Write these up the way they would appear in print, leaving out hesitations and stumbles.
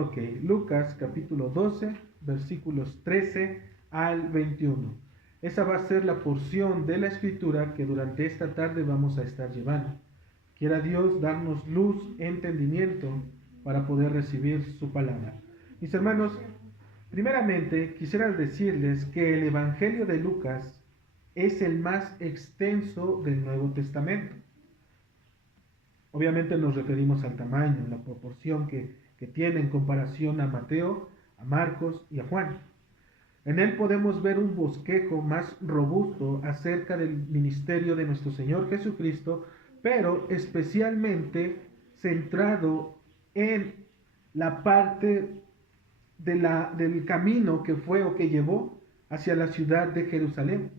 Ok, Lucas capítulo 12, versículos 13 al 21. Esa va a ser la porción de la escritura que durante esta tarde vamos a estar llevando. Quiera Dios darnos luz, entendimiento para poder recibir su palabra. Mis hermanos, primeramente quisiera decirles que el Evangelio de Lucas es el más extenso del Nuevo Testamento. Obviamente nos referimos al tamaño, la proporción que tiene en comparación a Mateo, a Marcos y a Juan. En él podemos ver un bosquejo más robusto acerca del ministerio de nuestro Señor Jesucristo, pero especialmente centrado en la parte del camino que fue o que llevó hacia la ciudad de Jerusalén,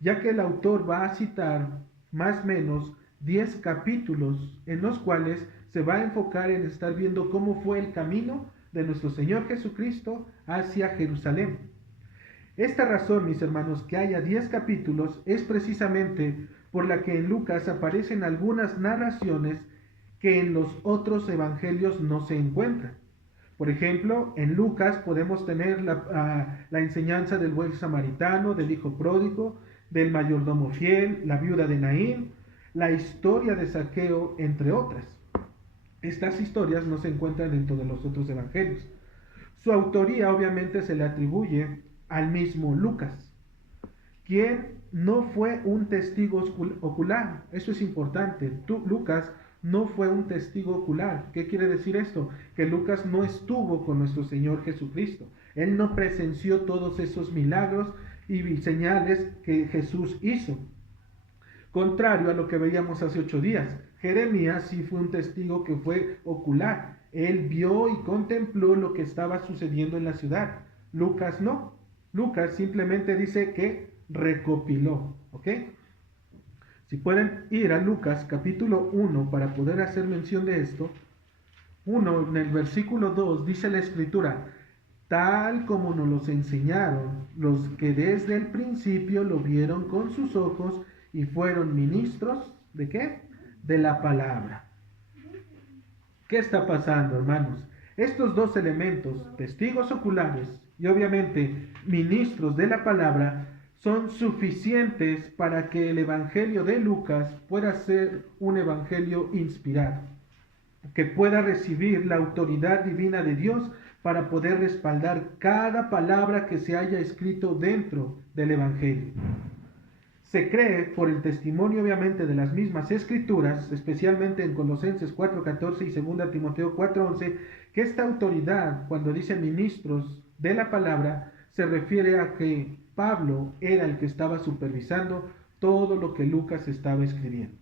ya que el autor va a citar más o menos 10 capítulos en los cuales se va a enfocar en estar viendo cómo fue el camino de nuestro Señor Jesucristo hacia Jerusalén. Esta razón, mis hermanos, que haya 10 capítulos es precisamente por la que en Lucas aparecen algunas narraciones que en los otros evangelios no se encuentran. Por ejemplo, en Lucas podemos tener la enseñanza del buen samaritano, del hijo pródigo, del mayordomo fiel, la viuda de Naín, la historia de Zaqueo, entre otras. Estas historias no se encuentran en todos los otros evangelios. Su autoría obviamente se le atribuye al mismo Lucas, quien no fue un testigo ocular. Eso es importante. Lucas no fue un testigo ocular. ¿Qué quiere decir esto? Que Lucas no estuvo con nuestro Señor Jesucristo. Él no presenció todos esos milagros y señales que Jesús hizo. Contrario a lo que veíamos hace 8 días, Jeremías sí fue un testigo que fue ocular. Él vio y contempló lo que estaba sucediendo en la ciudad. Lucas no. Lucas simplemente dice que recopiló. ¿Ok? Si pueden ir a Lucas capítulo 1 para poder hacer mención de esto. 1 en el versículo 2 dice la escritura: tal como nos los enseñaron los que desde el principio lo vieron con sus ojos y fueron ministros, ¿de qué? De la palabra. ¿Qué está pasando, hermanos? Estos dos elementos, testigos oculares y obviamente ministros de la palabra, son suficientes para que el Evangelio de Lucas pueda ser un evangelio inspirado, que pueda recibir la autoridad divina de Dios para poder respaldar cada palabra que se haya escrito dentro del Evangelio. Se cree, por el testimonio obviamente de las mismas escrituras, especialmente en Colosenses 4:14 y 2 Timoteo 4:11, que esta autoridad, cuando dice ministros de la palabra, se refiere a que Pablo era el que estaba supervisando todo lo que Lucas estaba escribiendo.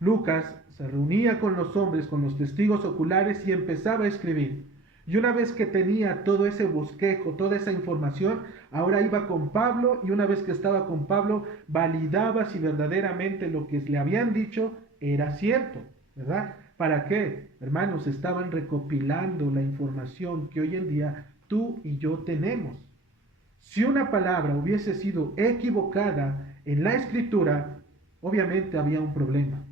Lucas se reunía con los hombres, con los testigos oculares y empezaba a escribir. Y una vez que tenía todo ese bosquejo, toda esa información, ahora iba con Pablo y una vez que estaba con Pablo, validaba si verdaderamente lo que le habían dicho era cierto, ¿verdad? ¿Para qué? Hermanos, estaban recopilando la información que hoy en día tú y yo tenemos. Si una palabra hubiese sido equivocada en la escritura, obviamente había un problema.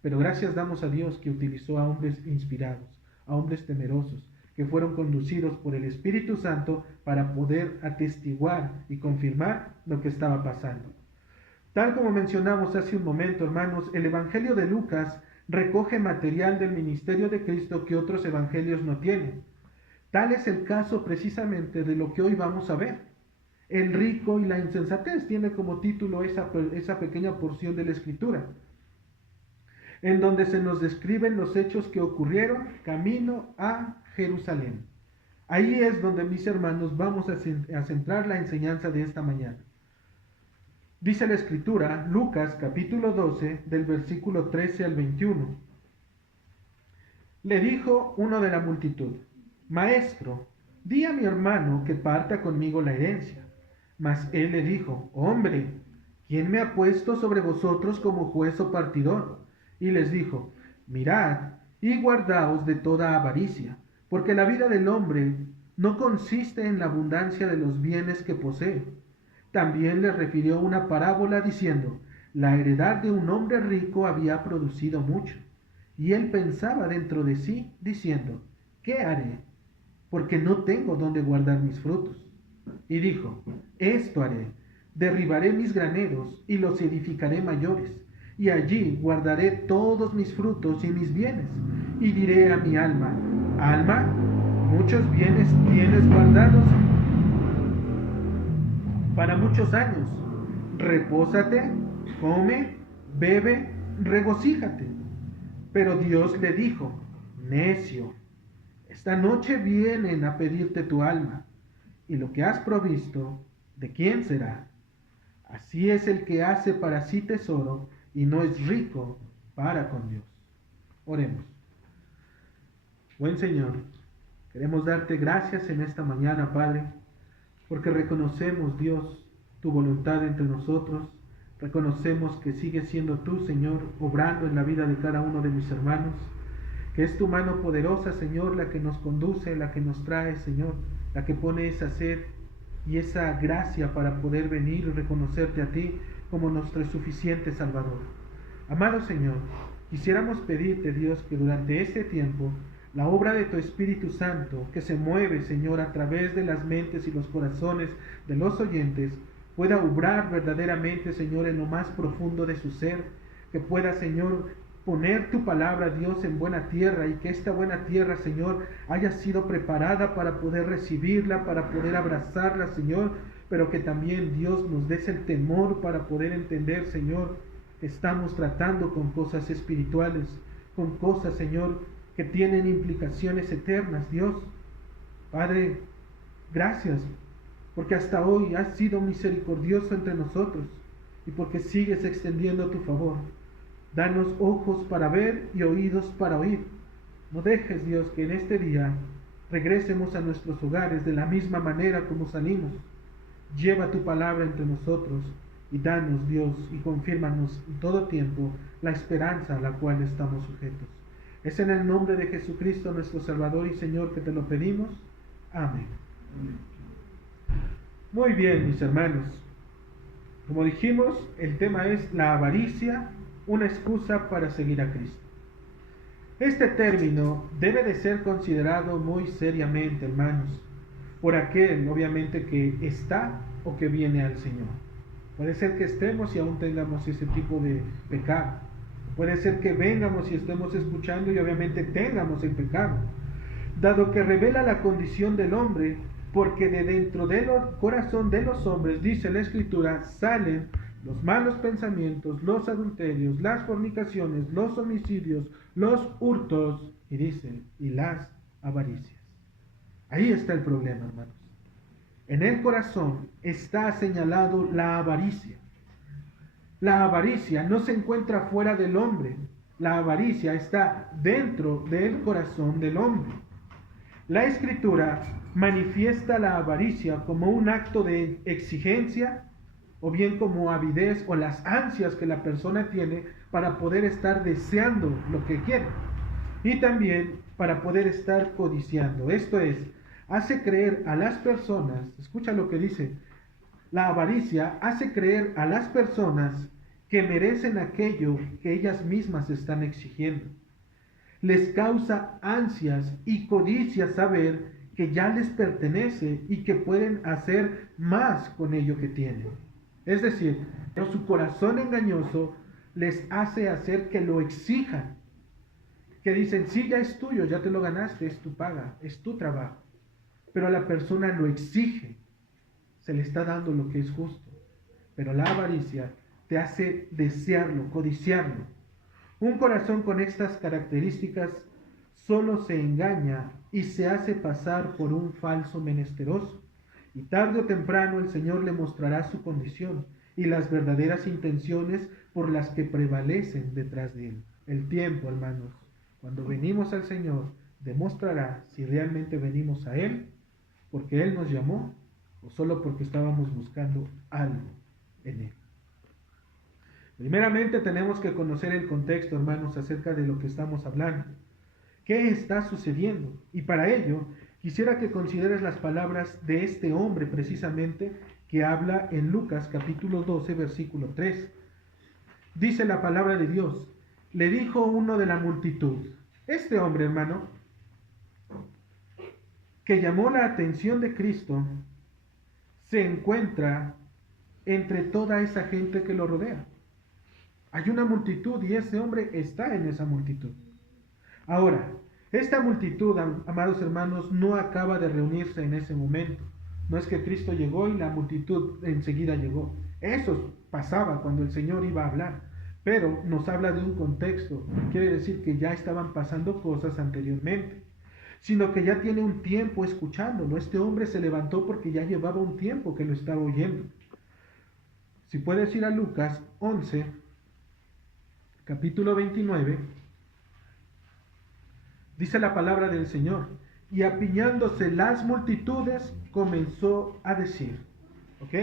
Pero gracias damos a Dios que utilizó a hombres inspirados, a hombres temerosos, que fueron conducidos por el Espíritu Santo para poder atestiguar y confirmar lo que estaba pasando. Tal como mencionamos hace un momento, hermanos, el Evangelio de Lucas recoge material del ministerio de Cristo que otros evangelios no tienen. Tal es el caso precisamente de lo que hoy vamos a ver. El rico y la insensatez tiene como título esa pequeña porción de la Escritura, en donde se nos describen los hechos que ocurrieron camino a Jerusalén. Ahí es donde, mis hermanos, vamos a centrar la enseñanza de esta mañana. Dice la Escritura, Lucas capítulo 12, del versículo 13 al 21. Le dijo uno de la multitud: Maestro, di a mi hermano que parta conmigo la herencia. Mas él le dijo: Hombre, ¿quién me ha puesto sobre vosotros como juez o partidor? Y les dijo: Mirad y guardaos de toda avaricia, porque la vida del hombre no consiste en la abundancia de los bienes que posee. También les refirió una parábola diciendo: La heredad de un hombre rico había producido mucho. Y él pensaba dentro de sí, diciendo: ¿Qué haré? porque no tengo donde guardar mis frutos. Y dijo, esto haré, derribaré mis graneros y los edificaré mayores, y allí guardaré todos mis frutos y mis bienes, y diré a mi alma, alma, muchos bienes tienes guardados para muchos años, repósate, come, bebe, regocíjate. Pero Dios le dijo, necio, esta noche vienen a pedirte tu alma, y lo que has provisto, ¿de quién será? Así es el que hace para sí tesoro y no es rico para con Dios. Oremos. Buen Señor, queremos darte gracias en esta mañana, Padre, porque reconocemos, Dios, tu voluntad entre nosotros. Reconocemos que sigues siendo tú, Señor, obrando en la vida de cada uno de mis hermanos, que es tu mano poderosa, Señor, la que nos conduce, la que nos trae, Señor, la que pone esa sed y esa gracia para poder venir y reconocerte a ti como nuestro suficiente Salvador. Amado Señor, quisiéramos pedirte, Dios, que durante este tiempo la obra de tu Espíritu Santo, que se mueve, Señor, a través de las mentes y los corazones de los oyentes, pueda obrar verdaderamente, Señor, en lo más profundo de su ser, que pueda, Señor, poner tu palabra, Dios, en buena tierra, y que esta buena tierra, Señor, haya sido preparada para poder recibirla, para poder abrazarla, Señor, pero que también, Dios, nos des el temor para poder entender, Señor, que estamos tratando con cosas espirituales, con cosas, Señor, que tienen implicaciones eternas, Dios. Padre, gracias, porque hasta hoy has sido misericordioso entre nosotros, y porque sigues extendiendo tu favor. Danos ojos para ver y oídos para oír. No dejes, Dios, que en este día regresemos a nuestros hogares de la misma manera como salimos. Lleva tu palabra entre nosotros y danos, Dios, y confírmanos en todo tiempo la esperanza a la cual estamos sujetos. Es en el nombre de Jesucristo, nuestro Salvador y Señor, que te lo pedimos. Amén. Muy bien, mis hermanos. Como dijimos, el tema es la avaricia, una excusa para seguir a Cristo. Este término debe de ser considerado muy seriamente, hermanos, por aquel, obviamente, que está o que viene al Señor. Puede ser que estemos y aún tengamos ese tipo de pecado. Puede ser que vengamos y estemos escuchando y obviamente tengamos el pecado, dado que revela la condición del hombre, porque de dentro del corazón de los hombres, dice la Escritura, salen los malos pensamientos, los adulterios, las fornicaciones, los homicidios, los hurtos, y dice, y las avaricias. Ahí está el problema, hermanos. En el corazón está señalado la avaricia. La avaricia no se encuentra fuera del hombre. La avaricia está dentro del corazón del hombre. La Escritura manifiesta la avaricia como un acto de exigencia, o bien como avidez o las ansias que la persona tiene para poder estar deseando lo que quiere, y también para poder estar codiciando. Esto es, hace creer a las personas, escucha lo que dice, la avaricia hace creer a las personas que merecen aquello que ellas mismas están exigiendo. Les causa ansias y codicia saber que ya les pertenece y que pueden hacer más con ello que tienen. Es decir, su corazón engañoso les hace hacer que lo exijan. Que dicen, sí, ya es tuyo, ya te lo ganaste, es tu paga, es tu trabajo. Pero la persona lo exige, se le está dando lo que es justo. Pero la avaricia te hace desearlo, codiciarlo. Un corazón con estas características solo se engaña y se hace pasar por un falso menesteroso. Y tarde o temprano el Señor le mostrará su condición y las verdaderas intenciones por las que prevalecen detrás de él. El tiempo, hermanos, cuando venimos al Señor, demostrará si realmente venimos a Él porque Él nos llamó o solo porque estábamos buscando algo en Él. Primeramente tenemos que conocer el contexto, hermanos, acerca de lo que estamos hablando. ¿Qué está sucediendo? Y para ello, quisiera que consideres las palabras de este hombre precisamente que habla en Lucas capítulo 12, versículo 3. Dice la palabra de Dios, le dijo uno de la multitud, este hombre, hermano, que llamó la atención de Cristo se encuentra entre toda esa gente que lo rodea. Hay una multitud y ese hombre está en esa multitud. Ahora, esta multitud, amados hermanos, no acaba de reunirse en ese momento. No es que Cristo llegó y la multitud enseguida llegó. Eso pasaba cuando el Señor iba a hablar. Pero nos habla de un contexto. Quiere decir que ya estaban pasando cosas anteriormente. Sino que ya tiene un tiempo escuchándolo. Este hombre se levantó porque ya llevaba un tiempo que lo estaba oyendo. Si puedes ir a Lucas 11, capítulo 29, dice la palabra del Señor, y apiñándose las multitudes, comenzó a decir. ¿Ok?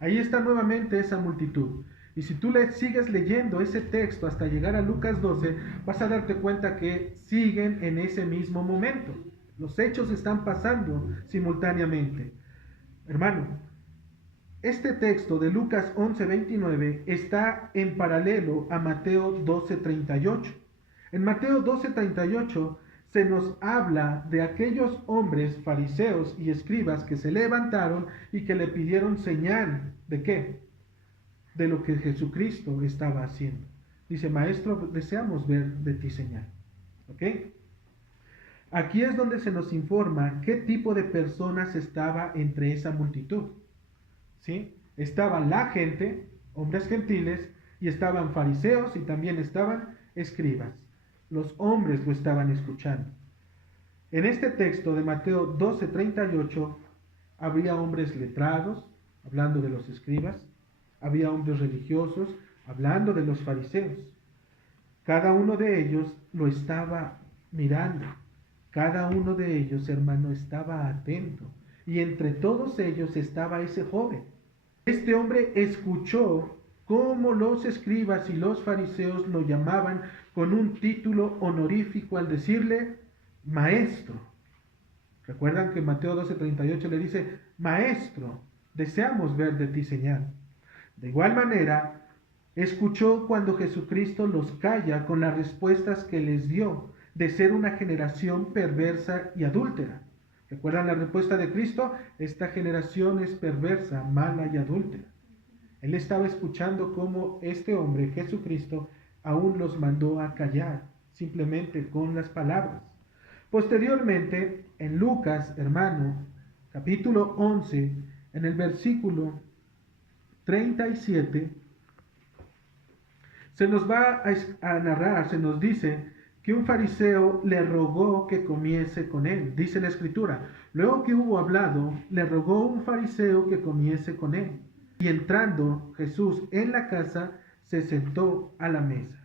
Ahí está nuevamente esa multitud. Y si tú sigues leyendo ese texto hasta llegar a Lucas 12, vas a darte cuenta que siguen en ese mismo momento. Los hechos están pasando simultáneamente. Hermano, este texto de Lucas 11:29 está en paralelo a Mateo 12:38. En Mateo 12:38 se nos habla de aquellos hombres fariseos y escribas que se levantaron y que le pidieron señal. ¿De qué? De lo que Jesucristo estaba haciendo. Dice, Maestro, deseamos ver de ti señal. ¿Ok? Aquí es donde se nos informa qué tipo de personas estaba entre esa multitud. ¿Sí? Estaban la gente, hombres gentiles, y estaban fariseos y también estaban escribas. Los hombres lo estaban escuchando. En este texto de Mateo 12:38 había hombres letrados, hablando de los escribas, había hombres religiosos, hablando de los fariseos. Cada uno de ellos lo estaba mirando. Cada uno de ellos, hermano, estaba atento. Y entre todos ellos estaba ese joven. Este hombre escuchó cómo los escribas y los fariseos lo llamaban con un título honorífico al decirle maestro. Recuerdan que Mateo 12:38 le dice, Maestro, deseamos ver de ti señal. De igual manera, escuchó cuando Jesucristo los calla con las respuestas que les dio de ser una generación perversa y adúltera. ¿Recuerdan la respuesta de Cristo? Esta generación es perversa, mala y adúltera. Él estaba escuchando cómo este hombre, Jesucristo, aún los mandó a callar, simplemente con las palabras. Posteriormente, en Lucas, hermano, capítulo 11, en el versículo 37, se nos va a narrar, se nos dice que un fariseo le rogó que comiese con él. Dice la Escritura, luego que hubo hablado, le rogó un fariseo que comiese con él. Y entrando Jesús en la casa, se sentó a la mesa.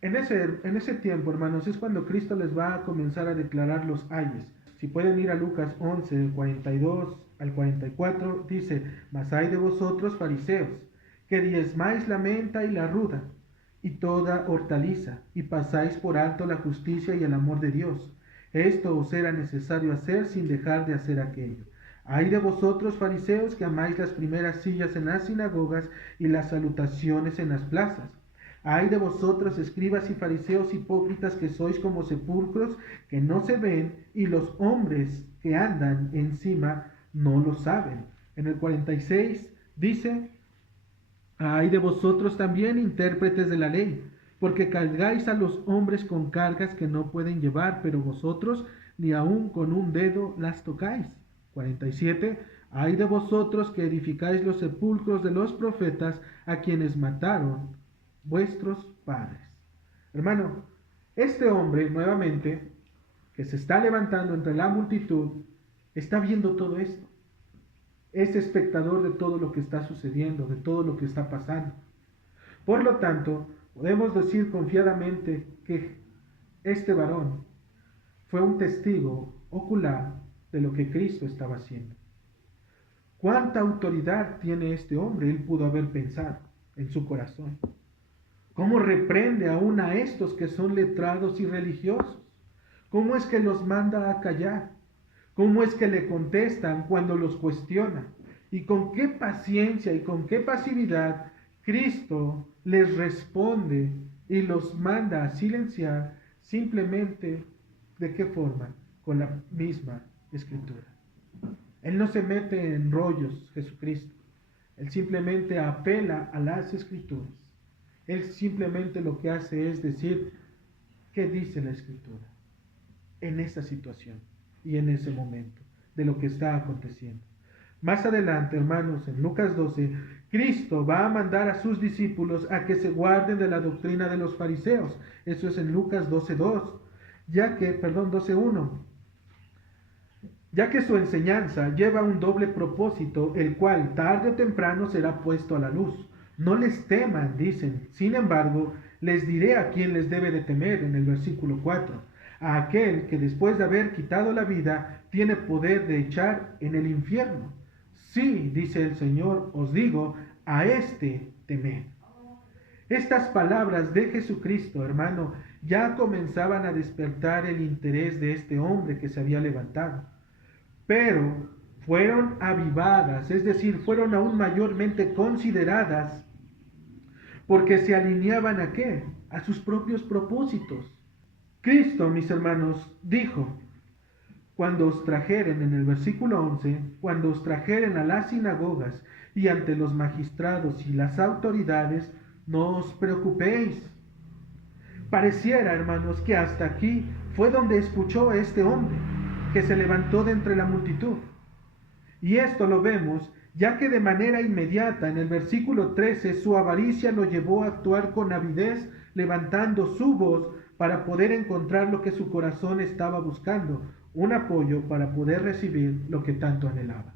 En ese tiempo, hermanos, es cuando Cristo les va a comenzar a declarar los ayes. Si pueden ir a Lucas 11, del 42 al 44, dice, mas hay de vosotros, fariseos, que diezmáis la menta y la ruda, y toda hortaliza, y pasáis por alto la justicia y el amor de Dios. Esto os era necesario hacer sin dejar de hacer aquello. Ay de vosotros, fariseos, que amáis las primeras sillas en las sinagogas y las salutaciones en las plazas. Ay de vosotros, escribas y fariseos hipócritas, que sois como sepulcros que no se ven, y los hombres que andan encima no lo saben. En el 46 dice, ay de vosotros también, intérpretes de la ley, porque cargáis a los hombres con cargas que no pueden llevar, pero vosotros ni aun con un dedo las tocáis. 47. Ay de vosotros que edificáis los sepulcros de los profetas a quienes mataron vuestros padres. Hermano, este hombre nuevamente, que se está levantando entre la multitud, está viendo todo esto. Es espectador de todo lo que está sucediendo, de todo lo que está pasando. Por lo tanto, podemos decir confiadamente que este varón fue un testigo ocular de lo que Cristo estaba haciendo. ¿Cuánta autoridad tiene este hombre? Él pudo haber pensado en su corazón. ¿Cómo reprende aún a estos que son letrados y religiosos? ¿Cómo es que los manda a callar? ¿Cómo es que le contestan cuando los cuestionan? ¿Y con qué paciencia y con qué pasividad Cristo les responde y los manda a silenciar? Simplemente, ¿de qué forma? con la misma Escritura. Él no se mete en rollos, Jesucristo. Él simplemente apela a las Escrituras. Él simplemente lo que hace es decir qué dice la Escritura en esa situación y en ese momento de lo que está aconteciendo. Más adelante, hermanos, en Lucas 12, Cristo va a mandar a sus discípulos a que se guarden de la doctrina de los fariseos. Eso es en Lucas 12:2, 12:1. Ya que su enseñanza lleva un doble propósito, el cual tarde o temprano será puesto a la luz. No les teman, dicen. Sin embargo, les diré a quién les debe de temer en el versículo 4. A aquel que después de haber quitado la vida, tiene poder de echar en el infierno. Sí, dice el Señor, os digo, a este temed. Estas palabras de Jesucristo, hermano, ya comenzaban a despertar el interés de este hombre que se había levantado. Pero fueron avivadas, es decir, fueron aún mayormente consideradas, porque se alineaban ¿a qué? A sus propios propósitos. Cristo, mis hermanos, dijo, cuando os trajeren, en el versículo 11, cuando os trajeren a las sinagogas y ante los magistrados y las autoridades, no os preocupéis. Pareciera, hermanos, que hasta aquí fue donde escuchó a este hombre, que se levantó de entre la multitud. Y esto lo vemos, ya que de manera inmediata, en el versículo 13, su avaricia lo llevó a actuar con avidez, levantando su voz para poder encontrar lo que su corazón estaba buscando, un apoyo para poder recibir lo que tanto anhelaba.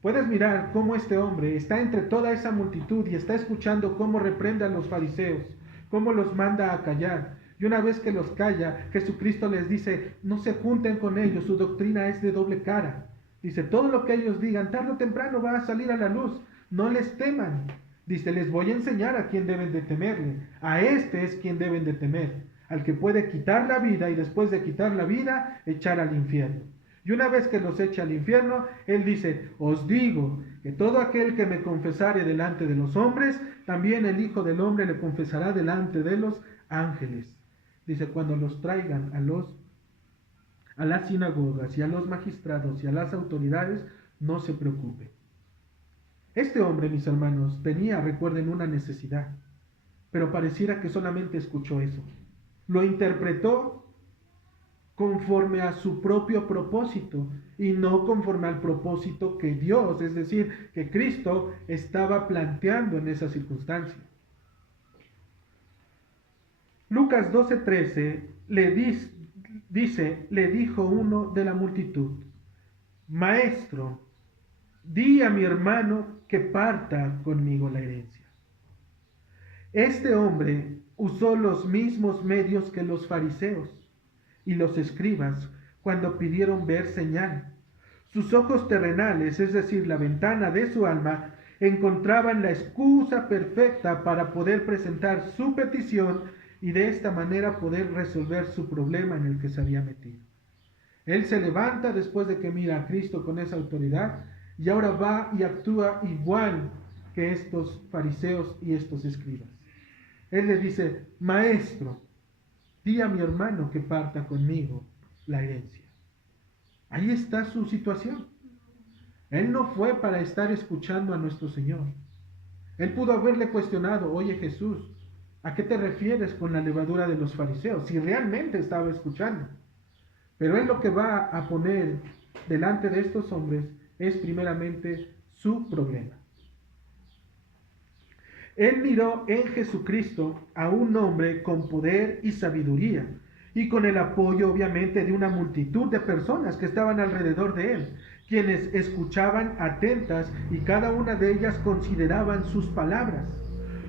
Puedes mirar cómo este hombre está entre toda esa multitud y está escuchando cómo reprende a los fariseos, cómo los manda a callar. Y una vez que los calla, Jesucristo les dice, no se junten con ellos, su doctrina es de doble cara. Dice, todo lo que ellos digan, tarde o temprano va a salir a la luz, no les teman. Dice, les voy a enseñar a quién deben de temerle, a este es quien deben de temer, al que puede quitar la vida y después de quitar la vida, echar al infierno. Y una vez que los echa al infierno, Él dice, os digo que todo aquel que me confesare delante de los hombres, también el Hijo del Hombre le confesará delante de los ángeles. Dice, cuando los traigan a las sinagogas y a los magistrados y a las autoridades, no se preocupe. Este hombre, mis hermanos, tenía, recuerden, una necesidad, pero pareciera que solamente escuchó eso. Lo interpretó conforme a su propio propósito y no conforme al propósito que Dios, es decir, que Cristo estaba planteando en esa circunstancia. Lucas 12:13 le dijo uno de la multitud, Maestro, di a mi hermano que parta conmigo la herencia. Este hombre usó los mismos medios que los fariseos y los escribas cuando pidieron ver señal. Sus ojos terrenales, es decir, la ventana de su alma, encontraban la excusa perfecta para poder presentar su petición y de esta manera poder resolver su problema en el que se había metido. Él se levanta después de que mira a Cristo con esa autoridad y ahora va y actúa igual que estos fariseos y estos escribas. Él le dice, Maestro, di a mi hermano que parta conmigo la herencia. Ahí está su situación. Él no fue para estar escuchando a nuestro Señor. Él pudo haberle cuestionado, oye Jesús, ¿a qué te refieres con la levadura de los fariseos? Si realmente estaba escuchando. Pero él lo que va a poner delante de estos hombres es primeramente su problema. Él miró en Jesucristo a un hombre con poder y sabiduría, y con el apoyo obviamente de una multitud de personas que estaban alrededor de él, quienes escuchaban atentas y cada una de ellas consideraban sus palabras.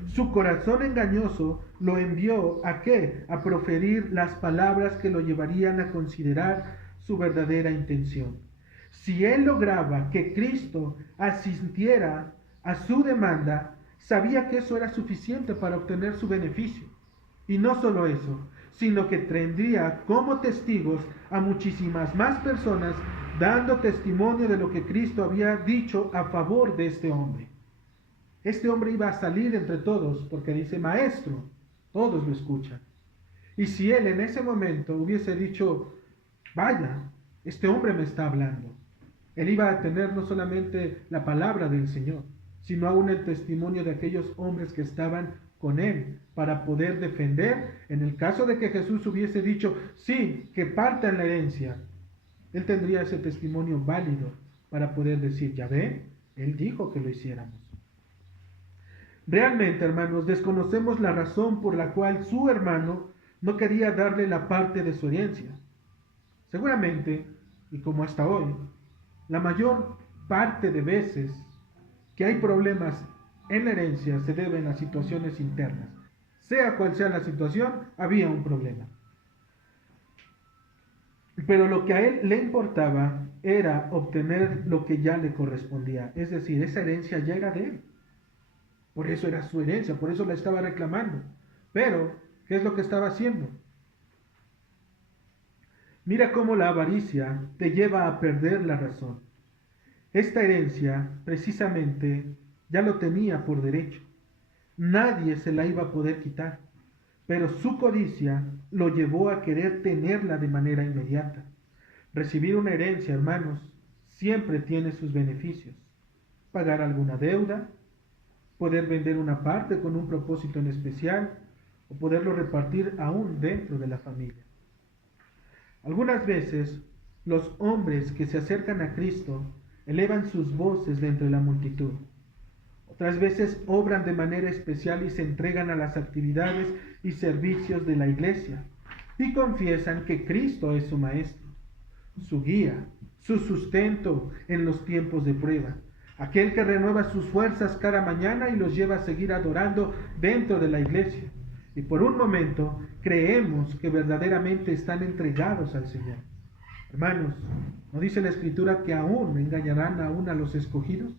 Su corazón engañoso lo envió ¿a qué? A proferir las palabras que lo llevarían a considerar su verdadera intención. Si él lograba que Cristo asistiera a su demanda, sabía que eso era suficiente para obtener su beneficio. Y no solo eso, sino que tendría como testigos a muchísimas más personas dando testimonio de lo que Cristo había dicho a favor de este hombre. Este hombre iba a salir entre todos porque dice, Maestro, todos lo escuchan. Y si él en ese momento hubiese dicho, vaya, este hombre me está hablando. Él iba a tener no solamente la palabra del Señor, sino aún el testimonio de aquellos hombres que estaban con él para poder defender, en el caso de que Jesús hubiese dicho, sí, que partan la herencia, él tendría ese testimonio válido para poder decir, ya ve, él dijo que lo hiciéramos. Realmente, hermanos, desconocemos la razón por la cual su hermano no quería darle la parte de su herencia. Seguramente, y como hasta hoy, la mayor parte de veces que hay problemas en la herencia se deben a situaciones internas. Sea cual sea la situación, había un problema. Pero lo que a él le importaba era obtener lo que ya le correspondía. Es decir, esa herencia ya era de él. Por eso era su herencia, por eso la estaba reclamando. Pero, ¿qué es lo que estaba haciendo? Mira cómo la avaricia te lleva a perder la razón. Esta herencia, precisamente, ya lo tenía por derecho. Nadie se la iba a poder quitar, pero su codicia lo llevó a querer tenerla de manera inmediata. Recibir una herencia, hermanos, siempre tiene sus beneficios. Pagar alguna deuda, poder vender una parte con un propósito en especial, o poderlo repartir aún dentro de la familia. Algunas veces, los hombres que se acercan a Cristo elevan sus voces de entre la multitud. Otras veces obran de manera especial y se entregan a las actividades y servicios de la iglesia y confiesan que Cristo es su maestro, su guía, su sustento en los tiempos de prueba, aquel que renueva sus fuerzas cada mañana y los lleva a seguir adorando dentro de la iglesia. Y por un momento creemos que verdaderamente están entregados al Señor. Hermanos, ¿no dice la Escritura que aún engañarán aún a los escogidos?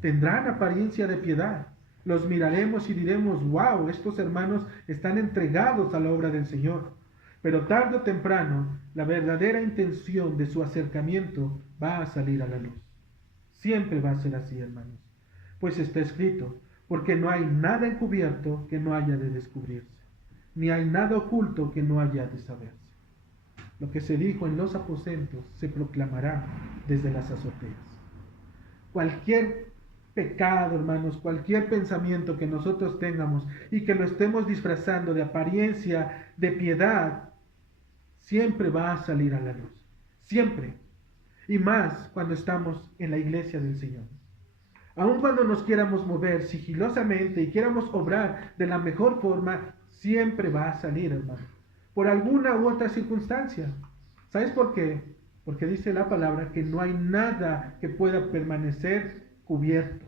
Tendrán apariencia de piedad. Los miraremos y diremos, wow, estos hermanos están entregados a la obra del Señor. Pero tarde o temprano, la verdadera intención de su acercamiento va a salir a la luz. Siempre va a ser así, hermanos. Pues está escrito, porque no hay nada encubierto que no haya de descubrirse, ni hay nada oculto que no haya de saberse. Lo que se dijo en los aposentos se proclamará desde las azoteas. Cualquier pecado, hermanos, cualquier pensamiento que nosotros tengamos y que lo estemos disfrazando de apariencia, de piedad, siempre va a salir a la luz. Siempre. Y más cuando estamos en la iglesia del Señor. Aun cuando nos quieramos mover sigilosamente y quieramos obrar de la mejor forma, siempre va a salir, hermano. Por alguna u otra circunstancia. ¿Sabes por qué? Porque dice la palabra que no hay nada que pueda permanecer cubierto.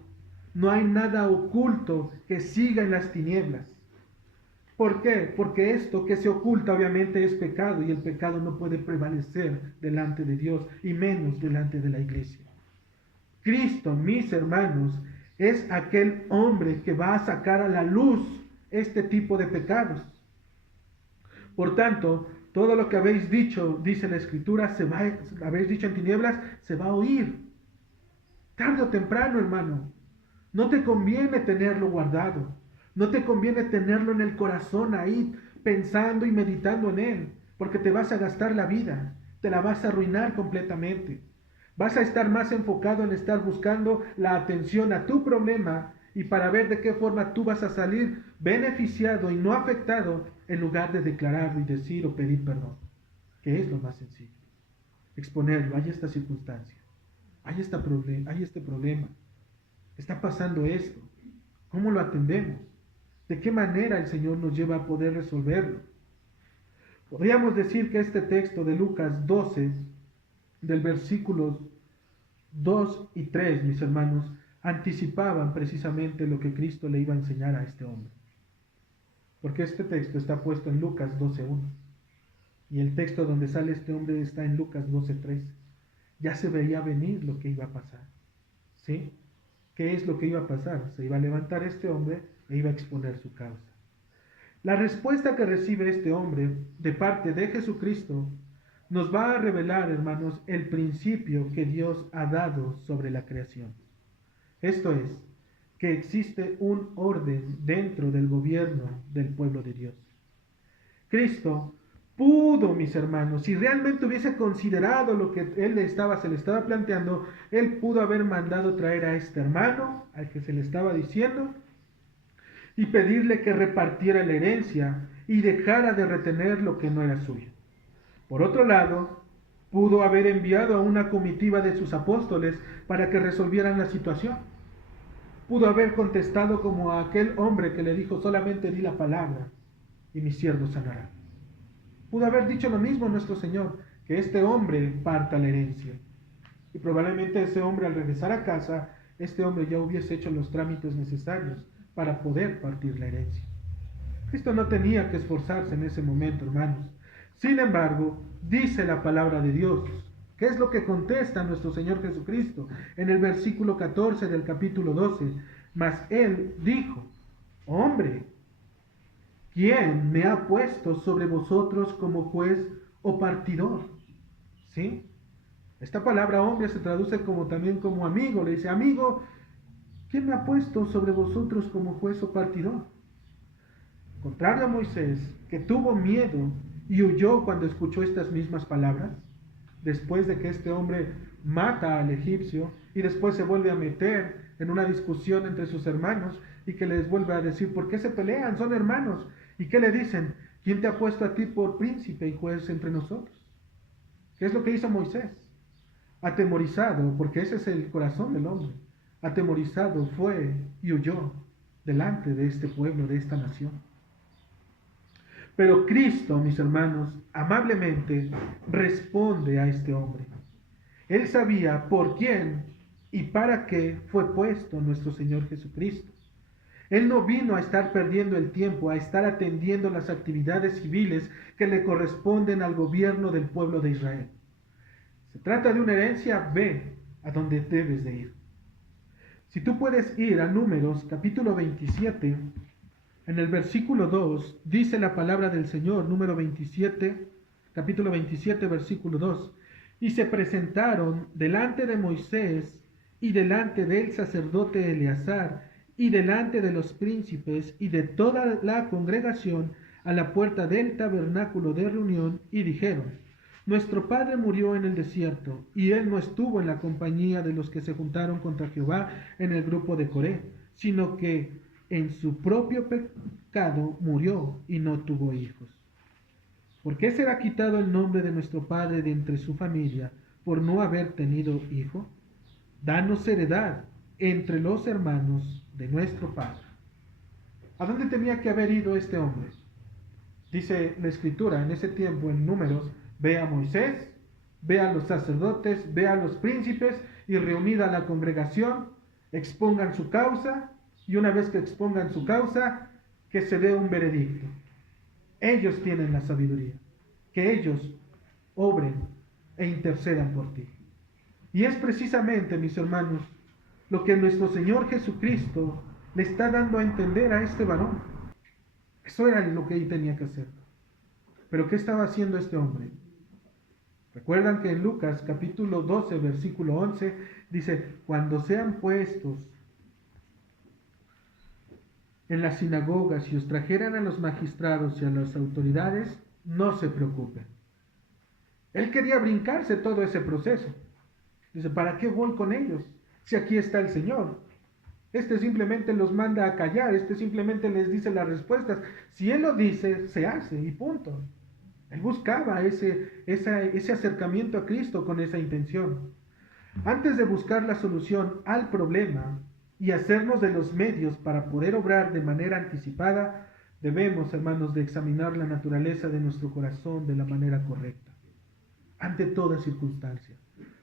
No hay nada oculto que siga en las tinieblas. ¿Por qué? Porque esto que se oculta obviamente es pecado y el pecado no puede prevalecer delante de Dios y menos delante de la iglesia. Cristo, mis hermanos, es aquel hombre que va a sacar a la luz este tipo de pecados. Por tanto, todo lo que habéis dicho, dice la Escritura, habéis dicho en tinieblas, se va a oír. Tarde o temprano, hermano. No te conviene tenerlo guardado. No te conviene tenerlo en el corazón ahí, pensando y meditando en él, porque te vas a gastar la vida, te la vas a arruinar completamente. Vas a estar más enfocado en estar buscando la atención a tu problema y para ver de qué forma tú vas a salir beneficiado y no afectado en lugar de declararlo y decir o pedir perdón, que es lo más sencillo. Exponerlo, hay esta circunstancia, hay este problema, está pasando esto, ¿cómo lo atendemos? ¿De qué manera el Señor nos lleva a poder resolverlo? Podríamos decir que este texto de Lucas 12, del versículos 2 y 3, mis hermanos, anticipaban precisamente lo que Cristo le iba a enseñar a este hombre. Porque este texto está puesto en Lucas 12:1 y el texto donde sale este hombre está en Lucas 12:3. Ya se veía venir lo que iba a pasar. ¿Sí? ¿Qué es lo que iba a pasar? Se iba a levantar este hombre e iba a exponer su causa. La respuesta que recibe este hombre de parte de Jesucristo nos va a revelar, hermanos, el principio que Dios ha dado sobre la creación. Esto es, que existe un orden dentro del gobierno del pueblo de Dios. Cristo pudo, mis hermanos, si realmente hubiese considerado lo que se le estaba planteando, él pudo haber mandado traer a este hermano, al que se le estaba diciendo, y pedirle que repartiera la herencia y dejara de retener lo que no era suyo. Por otro lado, pudo haber enviado a una comitiva de sus apóstoles para que resolvieran la situación. Pudo haber contestado como a aquel hombre que le dijo: solamente di la palabra y mi siervo sanará. Pudo haber dicho lo mismo nuestro Señor, que este hombre parta la herencia. Y probablemente ese hombre, al regresar a casa, este hombre ya hubiese hecho los trámites necesarios para poder partir la herencia. Cristo no tenía que esforzarse en ese momento, hermanos. Sin embargo, dice la palabra de Dios. ¿Qué es lo que contesta nuestro Señor Jesucristo? En el versículo 14 del capítulo 12. Mas Él dijo: hombre, ¿quién me ha puesto sobre vosotros como juez o partidor? ¿Sí? Esta palabra hombre se traduce también como amigo. Le dice: amigo, ¿quién me ha puesto sobre vosotros como juez o partidor? Contrario a Moisés, que tuvo miedo y huyó cuando escuchó estas mismas palabras, después de que este hombre mata al egipcio y después se vuelve a meter en una discusión entre sus hermanos y que les vuelve a decir: ¿por qué se pelean? Son hermanos. ¿Y qué le dicen? ¿Quién te ha puesto a ti por príncipe y juez entre nosotros? ¿Qué es lo que hizo Moisés? Atemorizado, porque ese es el corazón del hombre, atemorizado fue y huyó delante de este pueblo, de esta nación. Pero Cristo, mis hermanos, amablemente responde a este hombre. Él sabía por quién y para qué fue puesto nuestro Señor Jesucristo. Él no vino a estar perdiendo el tiempo, a estar atendiendo las actividades civiles que le corresponden al gobierno del pueblo de Israel. Se trata de una herencia, ve a donde debes de ir. Si tú puedes ir a Números capítulo 27, en el versículo 2, dice la palabra del Señor, número 27, capítulo 27, versículo 2. Y se presentaron delante de Moisés y delante del sacerdote Eleazar y delante de los príncipes y de toda la congregación a la puerta del tabernáculo de reunión y dijeron: nuestro padre murió en el desierto y él no estuvo en la compañía de los que se juntaron contra Jehová en el grupo de Coré, sino que en su propio pecado murió y no tuvo hijos. ¿Por qué será quitado el nombre de nuestro padre de entre su familia por no haber tenido hijo? Danos heredad entre los hermanos de nuestro padre. ¿A dónde tenía que haber ido este hombre? Dice la Escritura en ese tiempo, en Números: ve a Moisés, ve a los sacerdotes, ve a los príncipes y reunida la congregación, expongan su causa, y una vez que expongan su causa, que se dé un veredicto. Ellos tienen la sabiduría, que ellos obren e intercedan por ti. Y es precisamente, mis hermanos, lo que nuestro Señor Jesucristo le está dando a entender a este varón. Eso era lo que él tenía que hacer. Pero ¿qué estaba haciendo este hombre? Recuerdan que en Lucas capítulo 12, versículo 11, dice: cuando sean puestos en las sinagogas y os trajeran a los magistrados y a las autoridades, no se preocupen. Él quería brincarse todo ese proceso. Dice: ¿para qué voy con ellos? Si aquí está el Señor. Este simplemente los manda a callar, este simplemente les dice las respuestas. Si Él lo dice, se hace y punto. Él buscaba ese acercamiento a Cristo con esa intención. Antes de buscar la solución al problema y hacernos de los medios para poder obrar de manera anticipada, debemos, hermanos, de examinar la naturaleza de nuestro corazón de la manera correcta. Ante toda circunstancia,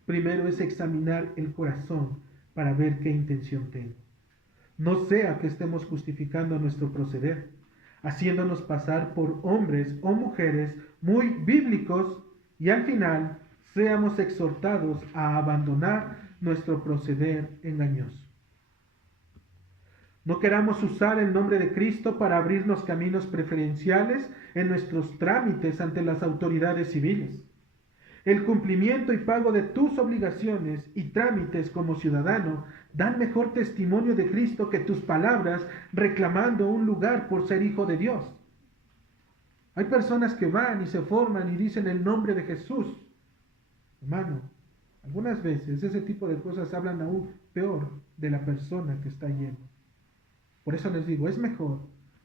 primero es examinar el corazón para ver qué intención tengo. No sea que estemos justificando nuestro proceder, haciéndonos pasar por hombres o mujeres muy bíblicos y al final seamos exhortados a abandonar nuestro proceder engañoso. No queramos usar el nombre de Cristo para abrirnos caminos preferenciales en nuestros trámites ante las autoridades civiles. El cumplimiento y pago de tus obligaciones y trámites como ciudadano dan mejor testimonio de Cristo que tus palabras reclamando un lugar por ser hijo de Dios. Hay personas que van y se forman y dicen el nombre de Jesús. Hermano, algunas veces ese tipo de cosas hablan aún peor de la persona que está yendo. Por eso les digo, es mejor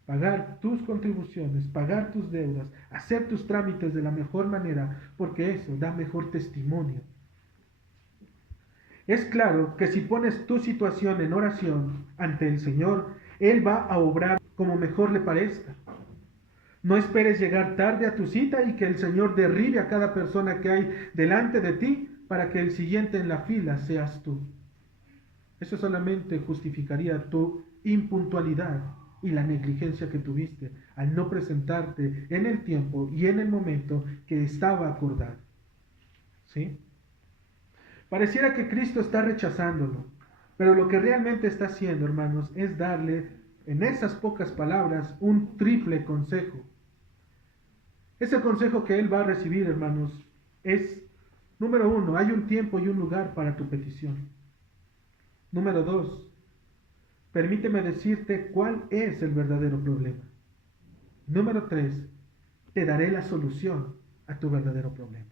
pagar tus contribuciones, pagar tus deudas, hacer tus trámites de la mejor manera, porque eso da mejor testimonio. Es claro que si pones tu situación en oración ante el Señor, Él va a obrar como mejor le parezca. No esperes llegar tarde a tu cita y que el Señor derribe a cada persona que hay delante de ti para que el siguiente en la fila seas tú. Eso solamente justificaría tu impuntualidad y la negligencia que tuviste al no presentarte en el tiempo y en el momento que estaba acordado. ¿Sí? Pareciera que Cristo está rechazándolo, pero lo que realmente está haciendo, hermanos, es darle en esas pocas palabras un triple consejo. Ese consejo que él va a recibir, hermanos, es, número 1, hay un tiempo y un lugar para tu petición. Número 2, permíteme decirte cuál es el verdadero problema. Número 3, te daré la solución a tu verdadero problema.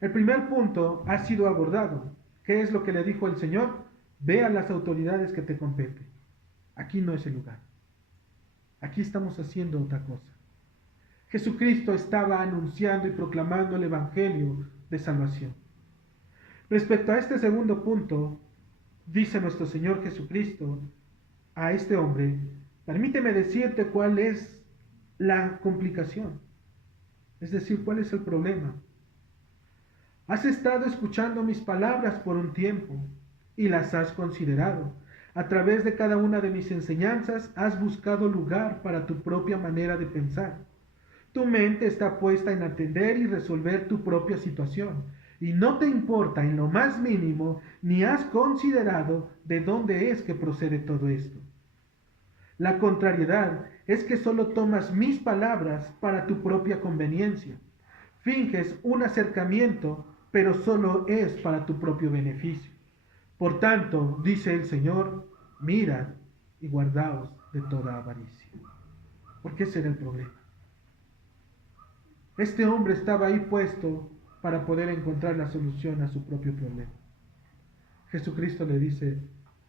El primer punto ha sido abordado. ¿Qué es lo que le dijo el Señor? Ve a las autoridades que te competen. Aquí no es el lugar. Aquí estamos haciendo otra cosa. Jesucristo estaba anunciando y proclamando el Evangelio de salvación. Respecto a este segundo punto, dice nuestro Señor Jesucristo a este hombre, permíteme decirte cuál es la complicación, es decir, cuál es el problema. Has estado escuchando mis palabras por un tiempo y las has considerado. A través de cada una de mis enseñanzas has buscado lugar para tu propia manera de pensar. Tu mente está puesta en atender y resolver tu propia situación, y no te importa en lo más mínimo ni has considerado de dónde es que procede todo esto. La contrariedad es que solo tomas mis palabras para tu propia conveniencia. Finges un acercamiento, pero solo es para tu propio beneficio. Por tanto, dice el Señor, mirad y guardaos de toda avaricia. Porque ese era el problema. Este hombre estaba ahí puesto para poder encontrar la solución a su propio problema. Jesucristo le dice,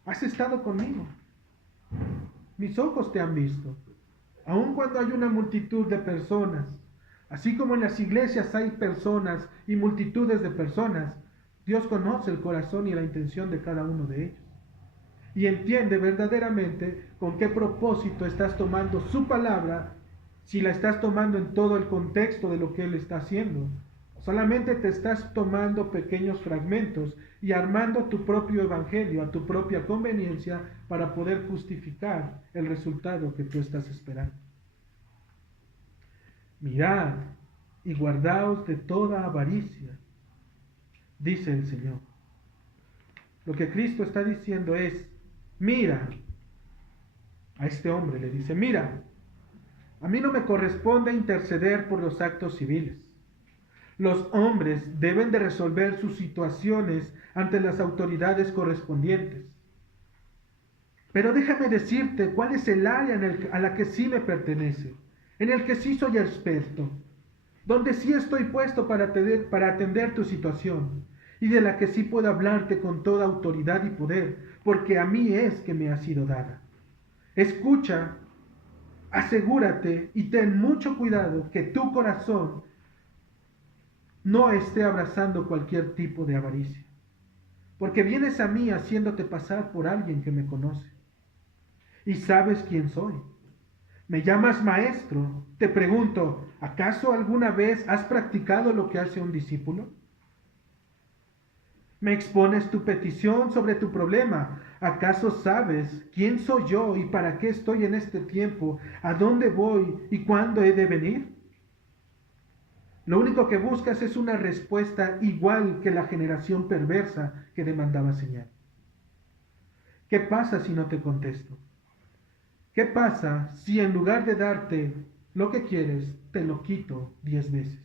has estado conmigo, mis ojos te han visto. Aun cuando hay una multitud de personas, así como en las iglesias hay personas y multitudes de personas, Dios conoce el corazón y la intención de cada uno de ellos. Y entiende verdaderamente con qué propósito estás tomando su palabra, si la estás tomando en todo el contexto de lo que Él está haciendo. Solamente te estás tomando pequeños fragmentos y armando tu propio evangelio a tu propia conveniencia para poder justificar el resultado que tú estás esperando. Mirad y guardaos de toda avaricia, dice el Señor. Lo que Cristo está diciendo es, mira, a este hombre le dice, mira, a mí no me corresponde interceder por los actos civiles. Los hombres deben de resolver sus situaciones ante las autoridades correspondientes. Pero déjame decirte cuál es el área a la que sí me pertenece, en el que sí soy experto, donde sí estoy puesto para atender tu situación y de la que sí puedo hablarte con toda autoridad y poder, porque a mí es que me ha sido dada. Escucha, asegúrate y ten mucho cuidado que tu corazón no esté abrazando cualquier tipo de avaricia, porque vienes a mí haciéndote pasar por alguien que me conoce. Y sabes quién soy. Me llamas maestro. Te pregunto, ¿acaso alguna vez has practicado lo que hace un discípulo? Me expones tu petición sobre tu problema. ¿Acaso sabes quién soy yo y para qué estoy en este tiempo? ¿A dónde voy y cuándo he de venir? Lo único que buscas es una respuesta igual que la generación perversa que demandaba señal. ¿Qué pasa si no te contesto? ¿Qué pasa si en lugar de darte lo que quieres, te lo quito 10 veces?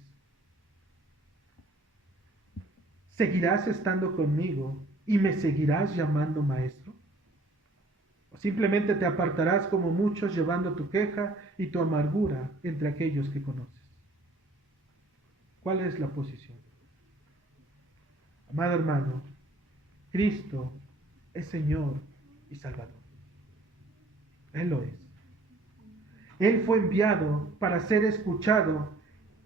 ¿Seguirás estando conmigo y me seguirás llamando maestro? Simplemente te apartarás como muchos llevando tu queja y tu amargura entre aquellos que conoces. ¿Cuál es la posición? Amado hermano, Cristo es Señor y Salvador. Él lo es. Él fue enviado para ser escuchado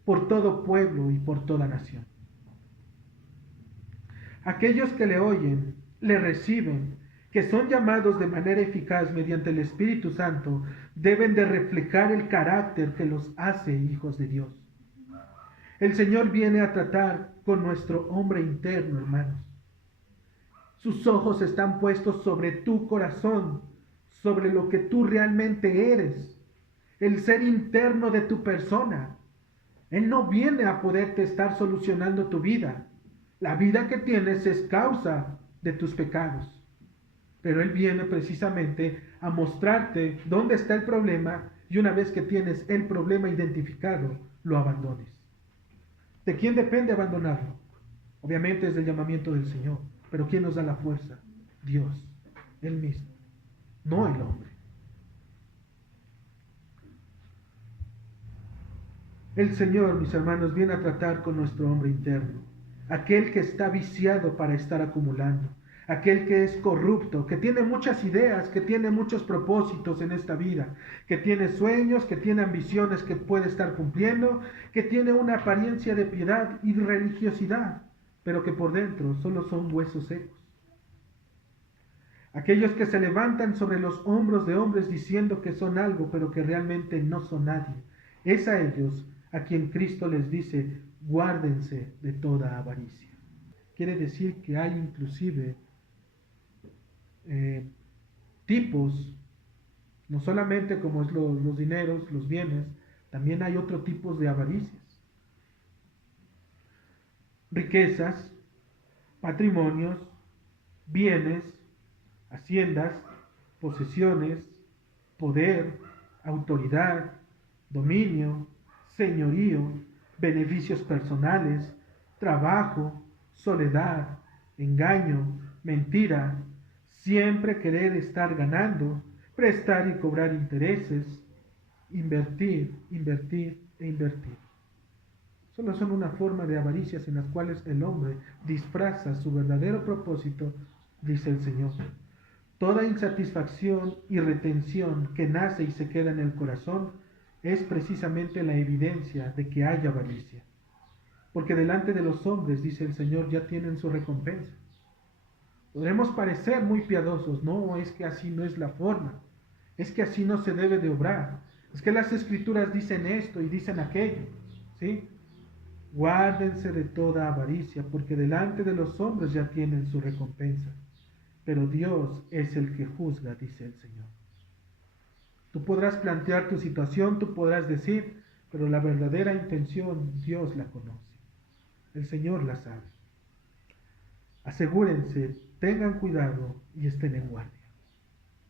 por todo pueblo y por toda nación. Aquellos que le oyen, le reciben, que son llamados de manera eficaz mediante el Espíritu Santo, deben de reflejar el carácter que los hace hijos de Dios. El Señor viene a tratar con nuestro hombre interno, hermanos. Sus ojos están puestos sobre tu corazón, sobre lo que tú realmente eres, el ser interno de tu persona. Él no viene a poderte estar solucionando tu vida. La vida que tienes es causa de tus pecados. Pero Él viene precisamente a mostrarte dónde está el problema y una vez que tienes el problema identificado, lo abandones. ¿De quién depende abandonarlo? Obviamente es del llamamiento del Señor. Pero ¿quién nos da la fuerza? Dios, Él mismo, no el hombre. El Señor, mis hermanos, viene a tratar con nuestro hombre interno, aquel que está viciado para estar acumulando, aquel que es corrupto, que tiene muchas ideas, que tiene muchos propósitos en esta vida, que tiene sueños, que tiene ambiciones que puede estar cumpliendo, que tiene una apariencia de piedad y de religiosidad, pero que por dentro solo son huesos secos. Aquellos que se levantan sobre los hombros de hombres diciendo que son algo, pero que realmente no son nadie. Es a ellos a quien Cristo les dice, guárdense de toda avaricia. Quiere decir que hay inclusive tipos, no solamente como es los dineros, los bienes, también hay otro tipo de avaricias. Riquezas, patrimonios, bienes, haciendas, posesiones, poder, autoridad, dominio, señorío, beneficios personales, trabajo, soledad, engaño, mentira, siempre querer estar ganando, prestar y cobrar intereses, invertir, invertir e invertir. Solo son una forma de avaricias en las cuales el hombre disfraza su verdadero propósito, dice el Señor. Toda insatisfacción y retención que nace y se queda en el corazón es precisamente la evidencia de que hay avaricia. Porque delante de los hombres, dice el Señor, ya tienen su recompensa. Podremos parecer muy piadosos, no, es que así no es la forma, es que así no se debe de obrar, es que las Escrituras dicen esto y dicen aquello, ¿sí? Guárdense de toda avaricia, porque delante de los hombres ya tienen su recompensa. Pero Dios es el que juzga, dice el Señor. Tú podrás plantear tu situación, tú podrás decir, pero la verdadera intención Dios la conoce. El Señor la sabe. Asegúrense, tengan cuidado y estén en guardia.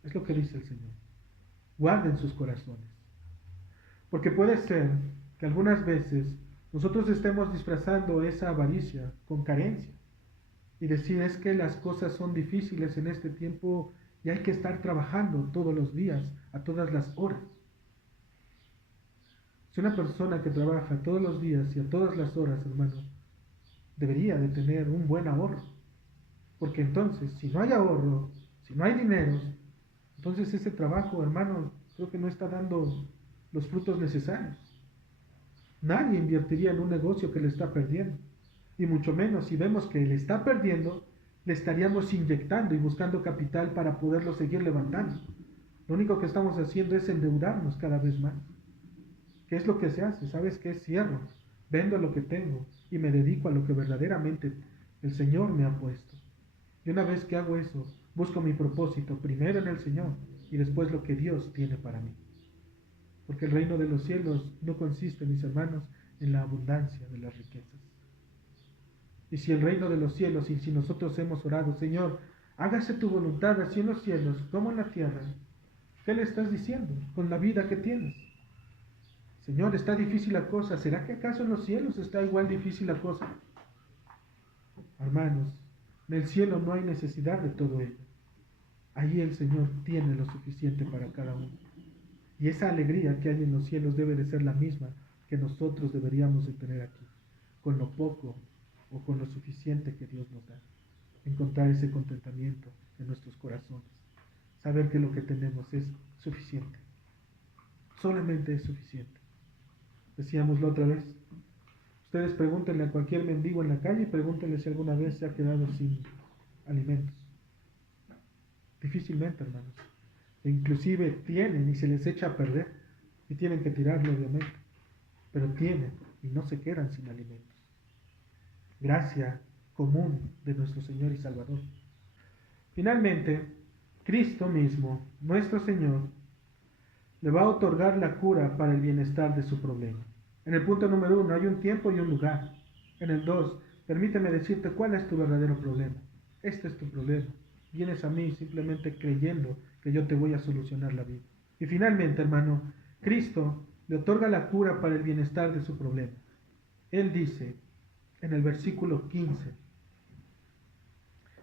Es lo que dice el Señor. Guarden sus corazones. Porque puede ser que algunas veces nosotros estemos disfrazando esa avaricia con carencia. Y decir, es que las cosas son difíciles en este tiempo y hay que estar trabajando todos los días, a todas las horas. Si una persona que trabaja todos los días y a todas las horas, hermano, debería de tener un buen ahorro. Porque entonces, si no hay ahorro, si no hay dinero, entonces ese trabajo, hermano, creo que no está dando los frutos necesarios. Nadie invertiría en un negocio que le está perdiendo. Y mucho menos si vemos que le está perdiendo, le estaríamos inyectando y buscando capital para poderlo seguir levantando. Lo único que estamos haciendo es endeudarnos cada vez más. ¿Qué es lo que se hace? ¿Sabes qué? Cierro, vendo lo que tengo y me dedico a lo que verdaderamente el Señor me ha puesto. Y una vez que hago eso, busco mi propósito primero en el Señor y después lo que Dios tiene para mí. Porque el reino de los cielos no consiste, mis hermanos, en la abundancia de las riquezas. Y si el reino de los cielos, y si nosotros hemos orado, Señor, hágase tu voluntad así en los cielos como en la tierra, ¿qué le estás diciendo con la vida que tienes? Señor, está difícil la cosa, ¿será que acaso en los cielos está igual difícil la cosa? Hermanos, en el cielo no hay necesidad de todo ello. Allí el Señor tiene lo suficiente para cada uno. Y esa alegría que hay en los cielos debe de ser la misma que nosotros deberíamos de tener aquí, con lo poco o con lo suficiente que Dios nos da. Encontrar ese contentamiento en nuestros corazones. Saber que lo que tenemos es suficiente. Solamente es suficiente. Decíamos la otra vez, ustedes pregúntenle a cualquier mendigo en la calle y pregúntenle si alguna vez se ha quedado sin alimentos. Difícilmente, hermanos. E inclusive tienen y se les echa a perder y tienen que tirarlo, obviamente. Pero tienen y no se quedan sin alimentos. Gracia común de nuestro Señor y Salvador. Finalmente, Cristo mismo, nuestro Señor, le va a otorgar la cura para el bienestar de su problema. En el punto número 1 hay un tiempo y un lugar. En el 2, permíteme decirte cuál es tu verdadero problema. Este es tu problema. Vienes a mí simplemente creyendo que yo te voy a solucionar la vida. Y finalmente, hermano, Cristo le otorga la cura para el bienestar de su problema. Él dice en el versículo 15,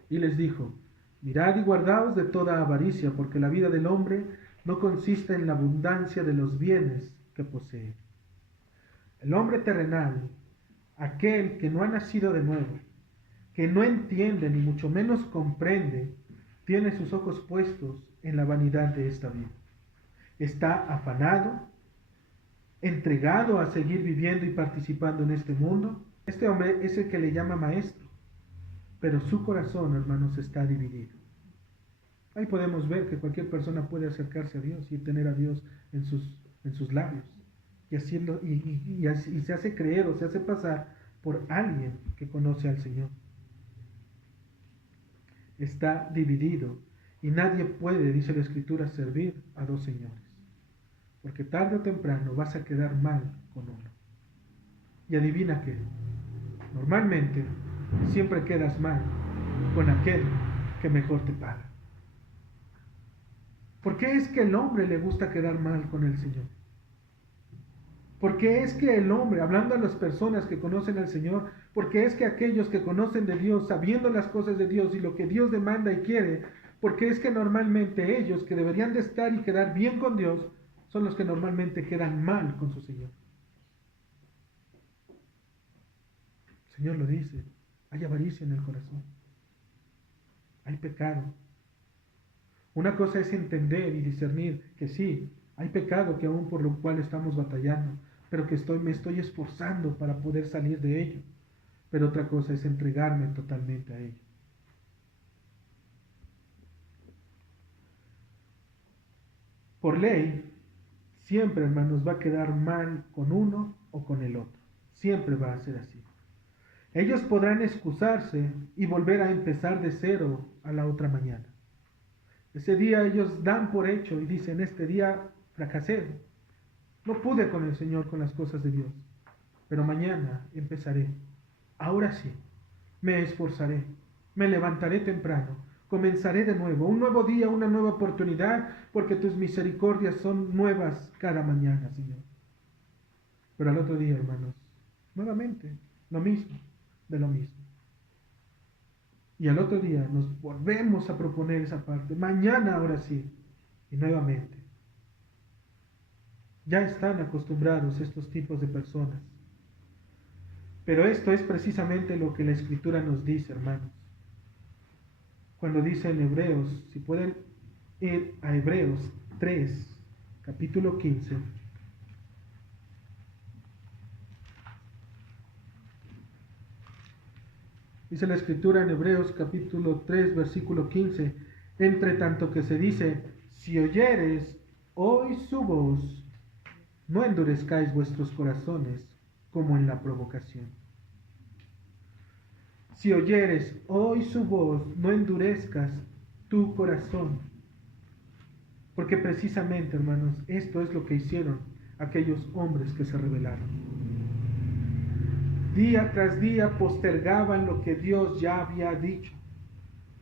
y les dijo, mirad y guardaos de toda avaricia, porque la vida del hombre no consiste en la abundancia de los bienes que posee. El hombre terrenal, aquel que no ha nacido de nuevo, que no entiende ni mucho menos comprende, tiene sus ojos puestos en la vanidad de esta vida. Está afanado, entregado a seguir viviendo y participando en este mundo. Este hombre es el que le llama maestro, pero su corazón, hermanos, está dividido. Ahí podemos ver que cualquier persona puede acercarse a Dios y tener a Dios en sus labios. Y se hace creer o se hace pasar por alguien que conoce al Señor. Está dividido y nadie puede, dice la Escritura, servir a dos señores. Porque tarde o temprano vas a quedar mal con uno. Y adivina qué, normalmente siempre quedas mal con aquel que mejor te paga. ¿Por qué es que el hombre le gusta quedar mal con el Señor? ¿Por qué es que el hombre, hablando a las personas que conocen al Señor, por qué es que aquellos que conocen de Dios, sabiendo las cosas de Dios y lo que Dios demanda y quiere, por qué es que normalmente ellos que deberían de estar y quedar bien con Dios, son los que normalmente quedan mal con su Señor? El Señor lo dice, hay avaricia en el corazón, hay pecado. Una cosa es entender y discernir que sí, hay pecado que aún por lo cual estamos batallando, pero que me estoy esforzando para poder salir de ello. Pero otra cosa es entregarme totalmente a ello. Por ley, siempre, hermanos, va a quedar mal con uno o con el otro. Siempre va a ser así. Ellos podrán excusarse y volver a empezar de cero a la otra mañana. Ese día ellos dan por hecho y dicen, este día fracasé. No pude con el Señor, con las cosas de Dios. Pero mañana empezaré. Ahora sí, me esforzaré. Me levantaré temprano. Comenzaré de nuevo. Un nuevo día, una nueva oportunidad, porque tus misericordias son nuevas cada mañana, Señor. Pero al otro día, hermanos, nuevamente, lo mismo, de lo mismo. Y al otro día nos volvemos a proponer esa parte. Mañana, ahora sí. Y nuevamente. Ya están acostumbrados estos tipos de personas. Pero esto es precisamente lo que la Escritura nos dice, hermanos. Cuando dice en Hebreos, si pueden ir a Hebreos 3, capítulo 15. Dice la Escritura en Hebreos capítulo 3, versículo 15, entre tanto que se dice, si oyeres hoy su voz, no endurezcáis vuestros corazones como en la provocación. Si oyeres hoy su voz, no endurezcas tu corazón. Porque precisamente, hermanos, esto es lo que hicieron aquellos hombres que se rebelaron. Día tras día postergaban lo que Dios ya había dicho,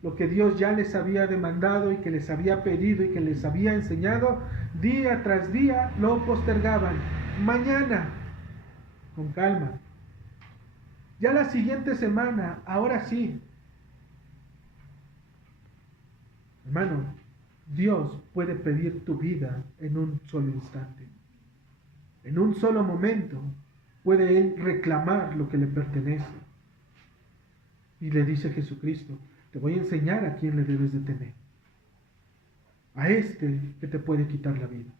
lo que Dios ya les había demandado y que les había pedido y que les había enseñado. Día tras día lo postergaban. Mañana, con calma. Ya la siguiente semana, ahora sí. Hermano, Dios puede pedir tu vida en un solo instante. En un solo momento puede Él reclamar lo que le pertenece. Y le dice Jesucristo, te voy a enseñar a quién le debes de temer. A este que te puede quitar la vida.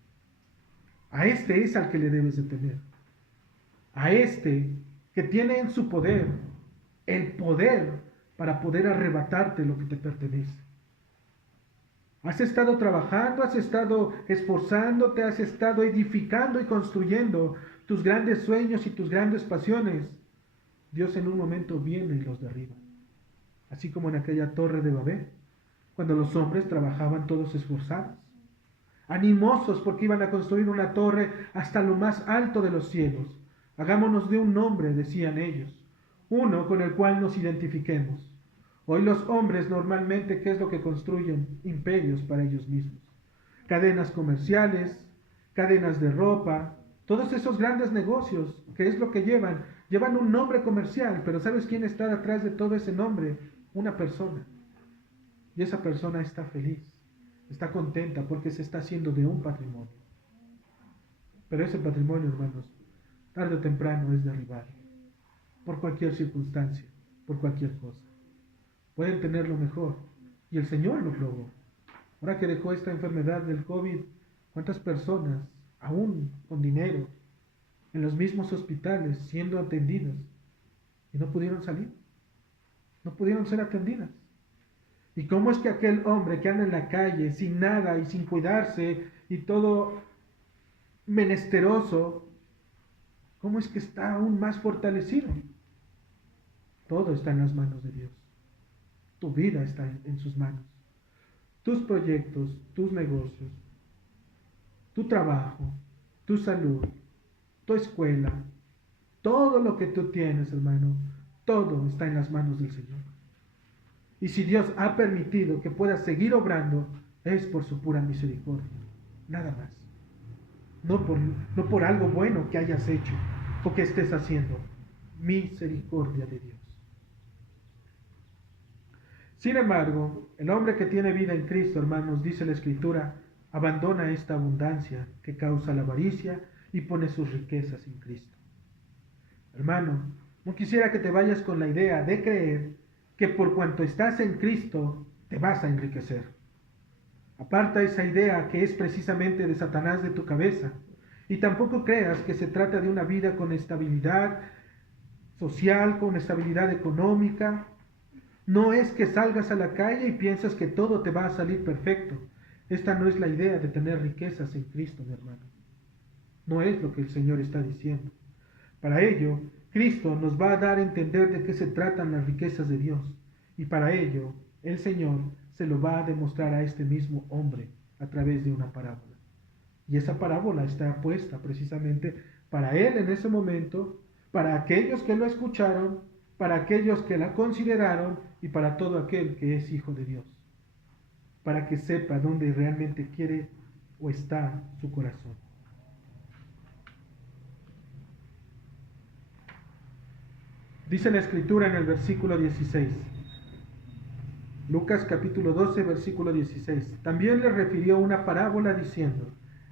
A este es al que le debes de temer. A este que tiene en su poder el poder para poder arrebatarte lo que te pertenece. Has estado trabajando, has estado esforzándote, has estado edificando y construyendo tus grandes sueños y tus grandes pasiones. Dios en un momento viene y los derriba. Así como en aquella torre de Babel, cuando los hombres trabajaban todos esforzados, animosos porque iban a construir una torre hasta lo más alto de los cielos. Hagámonos de un nombre, decían ellos, uno con el cual nos identifiquemos. Hoy los hombres normalmente, ¿qué es lo que construyen? Imperios para ellos mismos. Cadenas comerciales, cadenas de ropa, todos esos grandes negocios, ¿qué es lo que llevan? Llevan un nombre comercial, pero ¿sabes quién está detrás de todo ese nombre? Una persona. Y esa persona está feliz, está contenta porque se está haciendo de un patrimonio. Pero ese patrimonio, hermanos, tarde o temprano es derribado. Por cualquier circunstancia, por cualquier cosa. Pueden tenerlo mejor. Y el Señor lo probó. Ahora que dejó esta enfermedad del COVID, ¿cuántas personas, aún con dinero, en los mismos hospitales, siendo atendidas, y no pudieron salir? No pudieron ser atendidas. ¿Y cómo es que aquel hombre que anda en la calle, sin nada y sin cuidarse, y todo menesteroso, cómo es que está aún más fortalecido? Todo está en las manos de Dios. Tu vida está en sus manos. Tus proyectos, tus negocios, tu trabajo, tu salud, tu escuela, todo lo que tú tienes, hermano, todo está en las manos del Señor. Y si Dios ha permitido que puedas seguir obrando, es por su pura misericordia. Nada más. No por algo bueno que hayas hecho o que estés haciendo. Misericordia de Dios. Sin embargo, el hombre que tiene vida en Cristo, hermanos, dice la Escritura, abandona esta abundancia que causa la avaricia y pone sus riquezas en Cristo. Hermano, no quisiera que te vayas con la idea de creer que por cuanto estás en Cristo te vas a enriquecer. Aparta esa idea que es precisamente de Satanás de tu cabeza. Y tampoco creas que se trata de una vida con estabilidad social, con estabilidad económica. No es que salgas a la calle y piensas que todo te va a salir perfecto. Esta no es la idea de tener riquezas en Cristo, mi hermano. No es lo que el Señor está diciendo. Para ello, Cristo nos va a dar a entender de qué se tratan las riquezas de Dios. Y para ello, el Señor se lo va a demostrar a este mismo hombre a través de una parábola. Y esa parábola está puesta precisamente para él en ese momento, para aquellos que lo escucharon, para aquellos que la consideraron y para todo aquel que es hijo de Dios, para que sepa dónde realmente quiere o está su corazón. Dice la Escritura en el versículo 16, Lucas capítulo 12, versículo 16, también le refirió una parábola diciendo,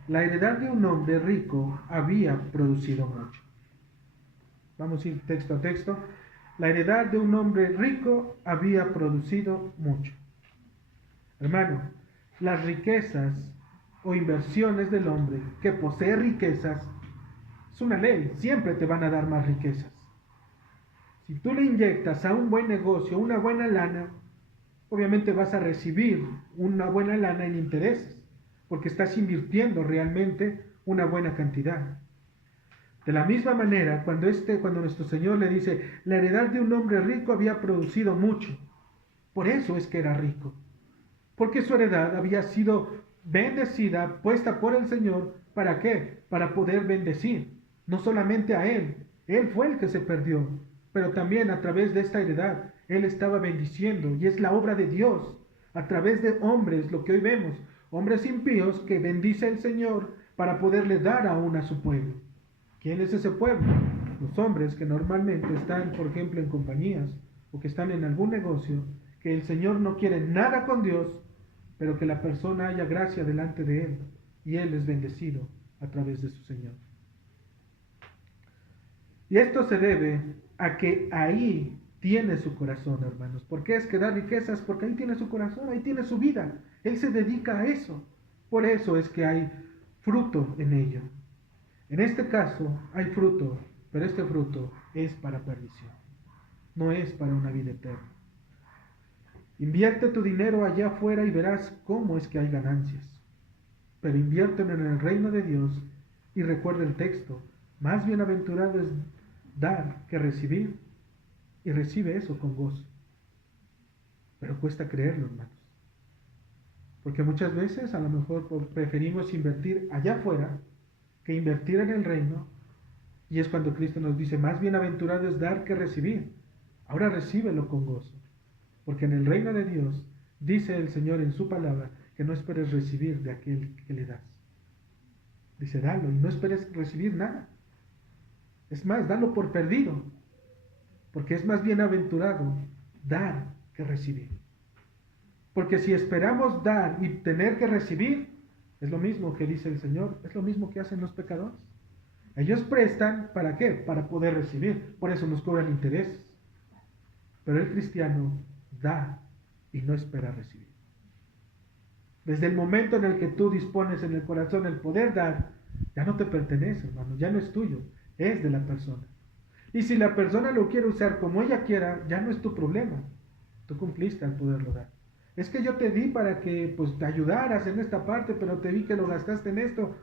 la heredad de un hombre rico había producido mucho. Vamos a ir texto a texto. La heredad de un hombre rico había producido mucho. Hermano, las riquezas o inversiones del hombre que posee riquezas es una ley, siempre te van a dar más riquezas. Si tú le inyectas a un buen negocio una buena lana, obviamente vas a recibir una buena lana en intereses, porque estás invirtiendo realmente una buena cantidad. De la misma manera, cuando nuestro Señor le dice, la heredad de un hombre rico había producido mucho, por eso es que era rico, porque su heredad había sido bendecida, puesta por el Señor, ¿para qué? Para poder bendecir, no solamente a él fue el que se perdió, pero también a través de esta heredad, él estaba bendiciendo, y es la obra de Dios, a través de hombres, lo que hoy vemos, hombres impíos que bendice el Señor para poderle dar aún a su pueblo. ¿Quién es ese pueblo? Los hombres que normalmente están, por ejemplo, en compañías o que están en algún negocio, que el Señor no quiere nada con Dios, pero que la persona haya gracia delante de Él y Él es bendecido a través de su Señor. Y esto se debe a que ahí tiene su corazón, hermanos. ¿Por qué es que da riquezas? Porque ahí tiene su corazón, ahí tiene su vida. Él se dedica a eso. Por eso es que hay fruto en ello. En este caso hay fruto, pero este fruto es para perdición. No es para una vida eterna. Invierte tu dinero allá afuera y verás cómo es que hay ganancias. Pero inviértelo en el reino de Dios y recuerda el texto. Más bienaventurado es dar que recibir, y recibe eso con gozo. Pero cuesta creerlo, hermanos. Porque muchas veces a lo mejor preferimos invertir allá afuera que invertir en el reino, y es cuando Cristo nos dice, más bienaventurado es dar que recibir. Ahora recíbelo con gozo. Porque en el reino de Dios, dice el Señor en su palabra, que no esperes recibir de aquel que le das. Dice, dalo y no esperes recibir nada. Es más, dalo por perdido. Porque es más bienaventurado dar que recibir. Porque si esperamos dar y tener que recibir, es lo mismo que dice el Señor, es lo mismo que hacen los pecadores. Ellos prestan, ¿para qué? Para poder recibir. Por eso nos cobran intereses. Pero el cristiano da y no espera recibir. Desde el momento en el que tú dispones en el corazón el poder dar, ya no te pertenece, hermano, ya no es tuyo, es de la persona. Y si la persona lo quiere usar como ella quiera, ya no es tu problema. Tú cumpliste al poderlo dar. Es que yo te di para que pues te ayudaras en esta parte, pero te vi que lo gastaste en esto.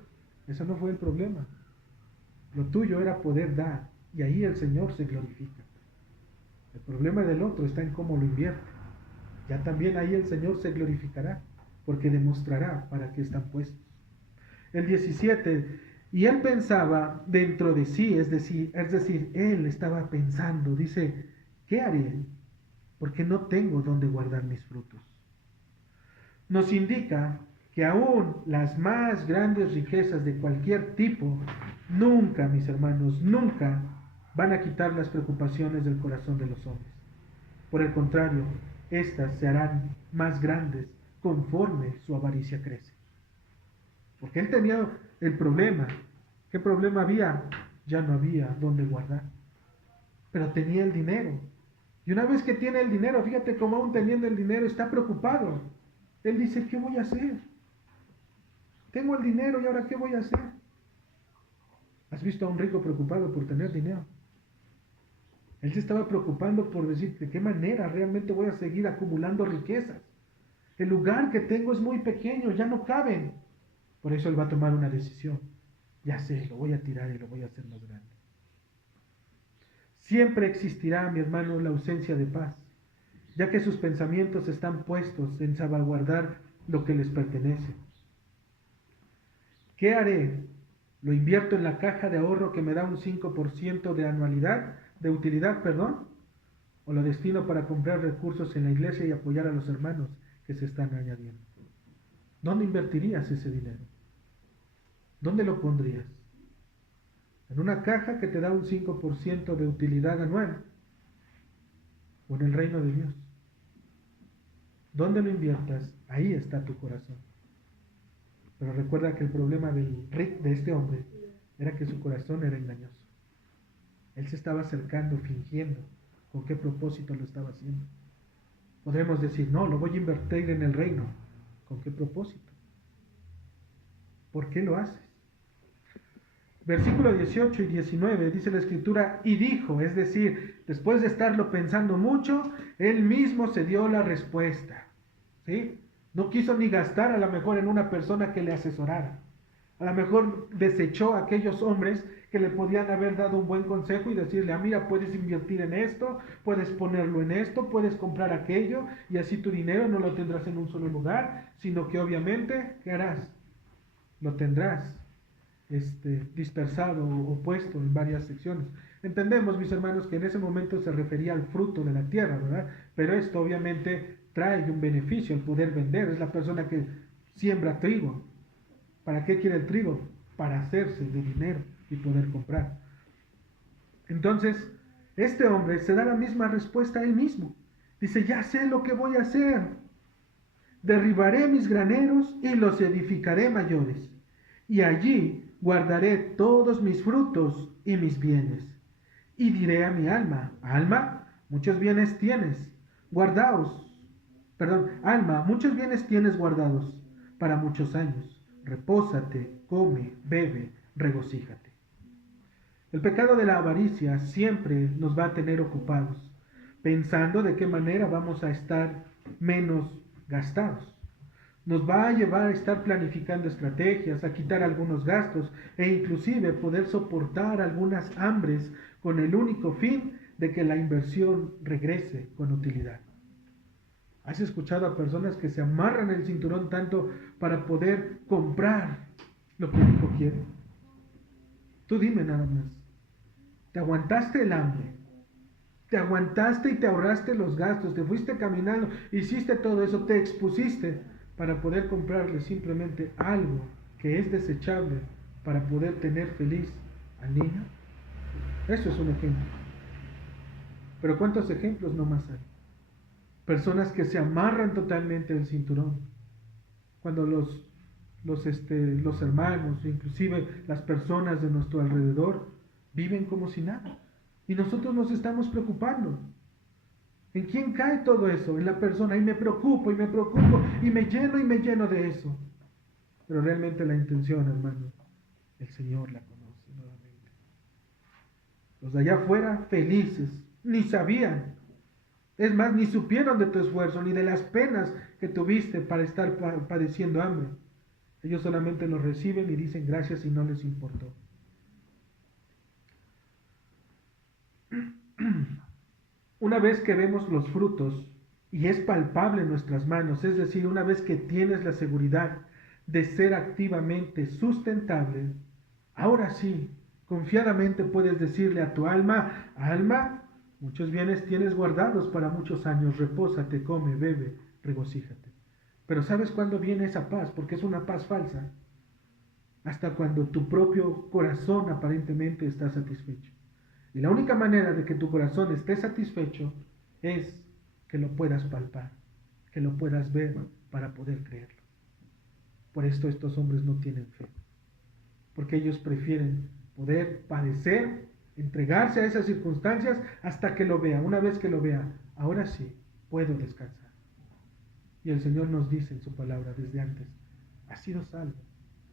Eso no fue el problema. Lo tuyo era poder dar, y ahí el Señor se glorifica. El problema del otro está en cómo lo invierte. Ya también ahí el Señor se glorificará, porque demostrará para qué están puestos. El 17, y él pensaba dentro de sí, es decir, él estaba pensando, dice, ¿qué haré? Porque no tengo dónde guardar mis frutos. Nos indica que aún las más grandes riquezas de cualquier tipo, nunca, mis hermanos, nunca van a quitar las preocupaciones del corazón de los hombres. Por el contrario, éstas se harán más grandes conforme su avaricia crece. Porque él tenía el problema. ¿Qué problema había? Ya no había dónde guardar. Pero tenía el dinero. Y una vez que tiene el dinero, fíjate cómo aún teniendo el dinero está preocupado. Él dice, ¿qué voy a hacer? Tengo el dinero y ahora ¿qué voy a hacer? ¿Has visto a un rico preocupado por tener dinero? Él se estaba preocupando por decir, ¿de qué manera realmente voy a seguir acumulando riquezas? El lugar que tengo es muy pequeño, ya no caben. Por eso él va a tomar una decisión. Ya sé, lo voy a tirar y lo voy a hacer más grande. Siempre existirá, mi hermano, la ausencia de paz, ya que sus pensamientos están puestos en salvaguardar lo que les pertenece. ¿Qué haré? ¿Lo invierto en la caja de ahorro que me da un 5% de anualidad, de utilidad, perdón? ¿O lo destino para comprar recursos en la iglesia y apoyar a los hermanos que se están añadiendo? ¿Dónde invertirías ese dinero? ¿Dónde lo pondrías? ¿En una caja que te da un 5% de utilidad anual? ¿O en el reino de Dios? ¿Dónde lo inviertas? Ahí está tu corazón. Pero recuerda que el problema de este hombre era que su corazón era engañoso. Él se estaba acercando, fingiendo. ¿Con qué propósito lo estaba haciendo? Podremos decir, no, lo voy a invertir en el reino. ¿Con qué propósito? ¿Por qué lo haces? Versículo 18 y 19 dice la escritura, y dijo, es decir, después de estarlo pensando mucho, él mismo se dio la respuesta. ¿Sí? No quiso ni gastar a lo mejor en una persona que le asesorara. A lo mejor desechó a aquellos hombres que le podían haber dado un buen consejo y decirle, mira, puedes invertir en esto, puedes ponerlo en esto, puedes comprar aquello, y así tu dinero no lo tendrás en un solo lugar, sino que obviamente, ¿qué harás? Lo tendrás dispersado o puesto en varias secciones. Entendemos, mis hermanos, que en ese momento se refería al fruto de la tierra, ¿verdad? Pero esto obviamente trae un beneficio, el poder vender. Es la persona que siembra trigo. ¿Para qué quiere el trigo? Para hacerse de dinero y poder comprar. Entonces, este hombre se da la misma respuesta a él mismo. Dice, ya sé lo que voy a hacer. Derribaré mis graneros y los edificaré mayores, y allí guardaré todos mis frutos y mis bienes. Y diré a mi alma, alma, muchos bienes tienes, alma, muchos bienes tienes guardados para muchos años. Repósate, come, bebe, regocíjate. El pecado de la avaricia siempre nos va a tener ocupados, pensando de qué manera vamos a estar menos gastados. Nos va a llevar a estar planificando estrategias, a quitar algunos gastos e inclusive poder soportar algunas hambres con el único fin de que la inversión regrese con utilidad. ¿Has escuchado a personas que se amarran el cinturón tanto para poder comprar lo que el hijo quiere? Tú dime nada más. Te aguantaste el hambre, te aguantaste y te ahorraste los gastos, te fuiste caminando, hiciste todo eso, te expusiste para poder comprarle simplemente algo que es desechable para poder tener feliz al niño. Eso es un ejemplo. Pero ¿cuántos ejemplos no más hay? Personas que se amarran totalmente el cinturón cuando los hermanos, inclusive las personas de nuestro alrededor, viven como si nada. Y nosotros nos estamos preocupando. ¿En quién cae todo eso? En la persona. Y me preocupo y me lleno de eso. Pero realmente la intención, hermano, el Señor la conoce nuevamente. Los de allá afuera, felices, ni sabían. Es más, ni supieron de tu esfuerzo, ni de las penas que tuviste para estar padeciendo hambre. Ellos solamente lo reciben y dicen gracias y no les importó. Una vez que vemos los frutos y es palpable en nuestras manos, es decir, una vez que tienes la seguridad de ser activamente sustentable, ahora sí, confiadamente puedes decirle a tu alma, alma, muchos bienes tienes guardados para muchos años, repósate, come, bebe, regocíjate. Pero ¿sabes cuándo viene esa paz? Porque es una paz falsa. Hasta cuando tu propio corazón aparentemente está satisfecho. Y la única manera de que tu corazón esté satisfecho es que lo puedas palpar, que lo puedas ver para poder creerlo. Por esto estos hombres no tienen fe, porque ellos prefieren poder padecer, entregarse a esas circunstancias hasta que lo vea. Una vez que lo vea, ahora sí, puedo descansar. Y el Señor nos dice en su palabra desde antes, has sido salvo,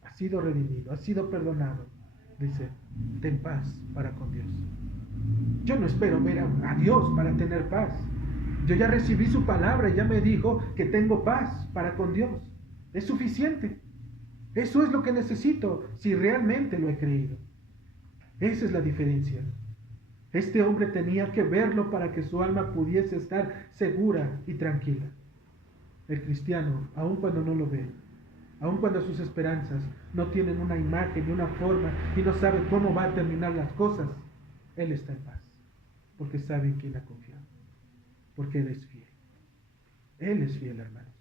has sido redimido, has sido perdonado. Dice, ten paz para con Dios. Yo no espero ver a Dios para tener paz. Yo ya recibí su palabra y ya me dijo que tengo paz para con Dios. Es suficiente. Eso es lo que necesito si realmente lo he creído. Esa es la diferencia. Este hombre tenía que verlo para que su alma pudiese estar segura y tranquila. El cristiano, aun cuando no lo ve, aun cuando sus esperanzas no tienen una imagen y una forma y no sabe cómo va a terminar las cosas, él está en paz, porque sabe en quién ha confiado, porque Él es fiel. Él es fiel, hermanos.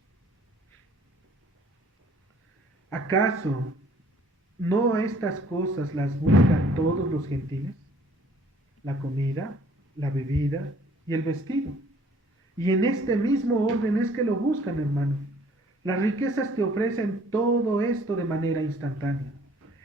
¿Acaso no estas cosas las buscan todos los gentiles? La comida, la bebida y el vestido. Y en este mismo orden es que lo buscan, hermano. Las riquezas te ofrecen todo esto de manera instantánea.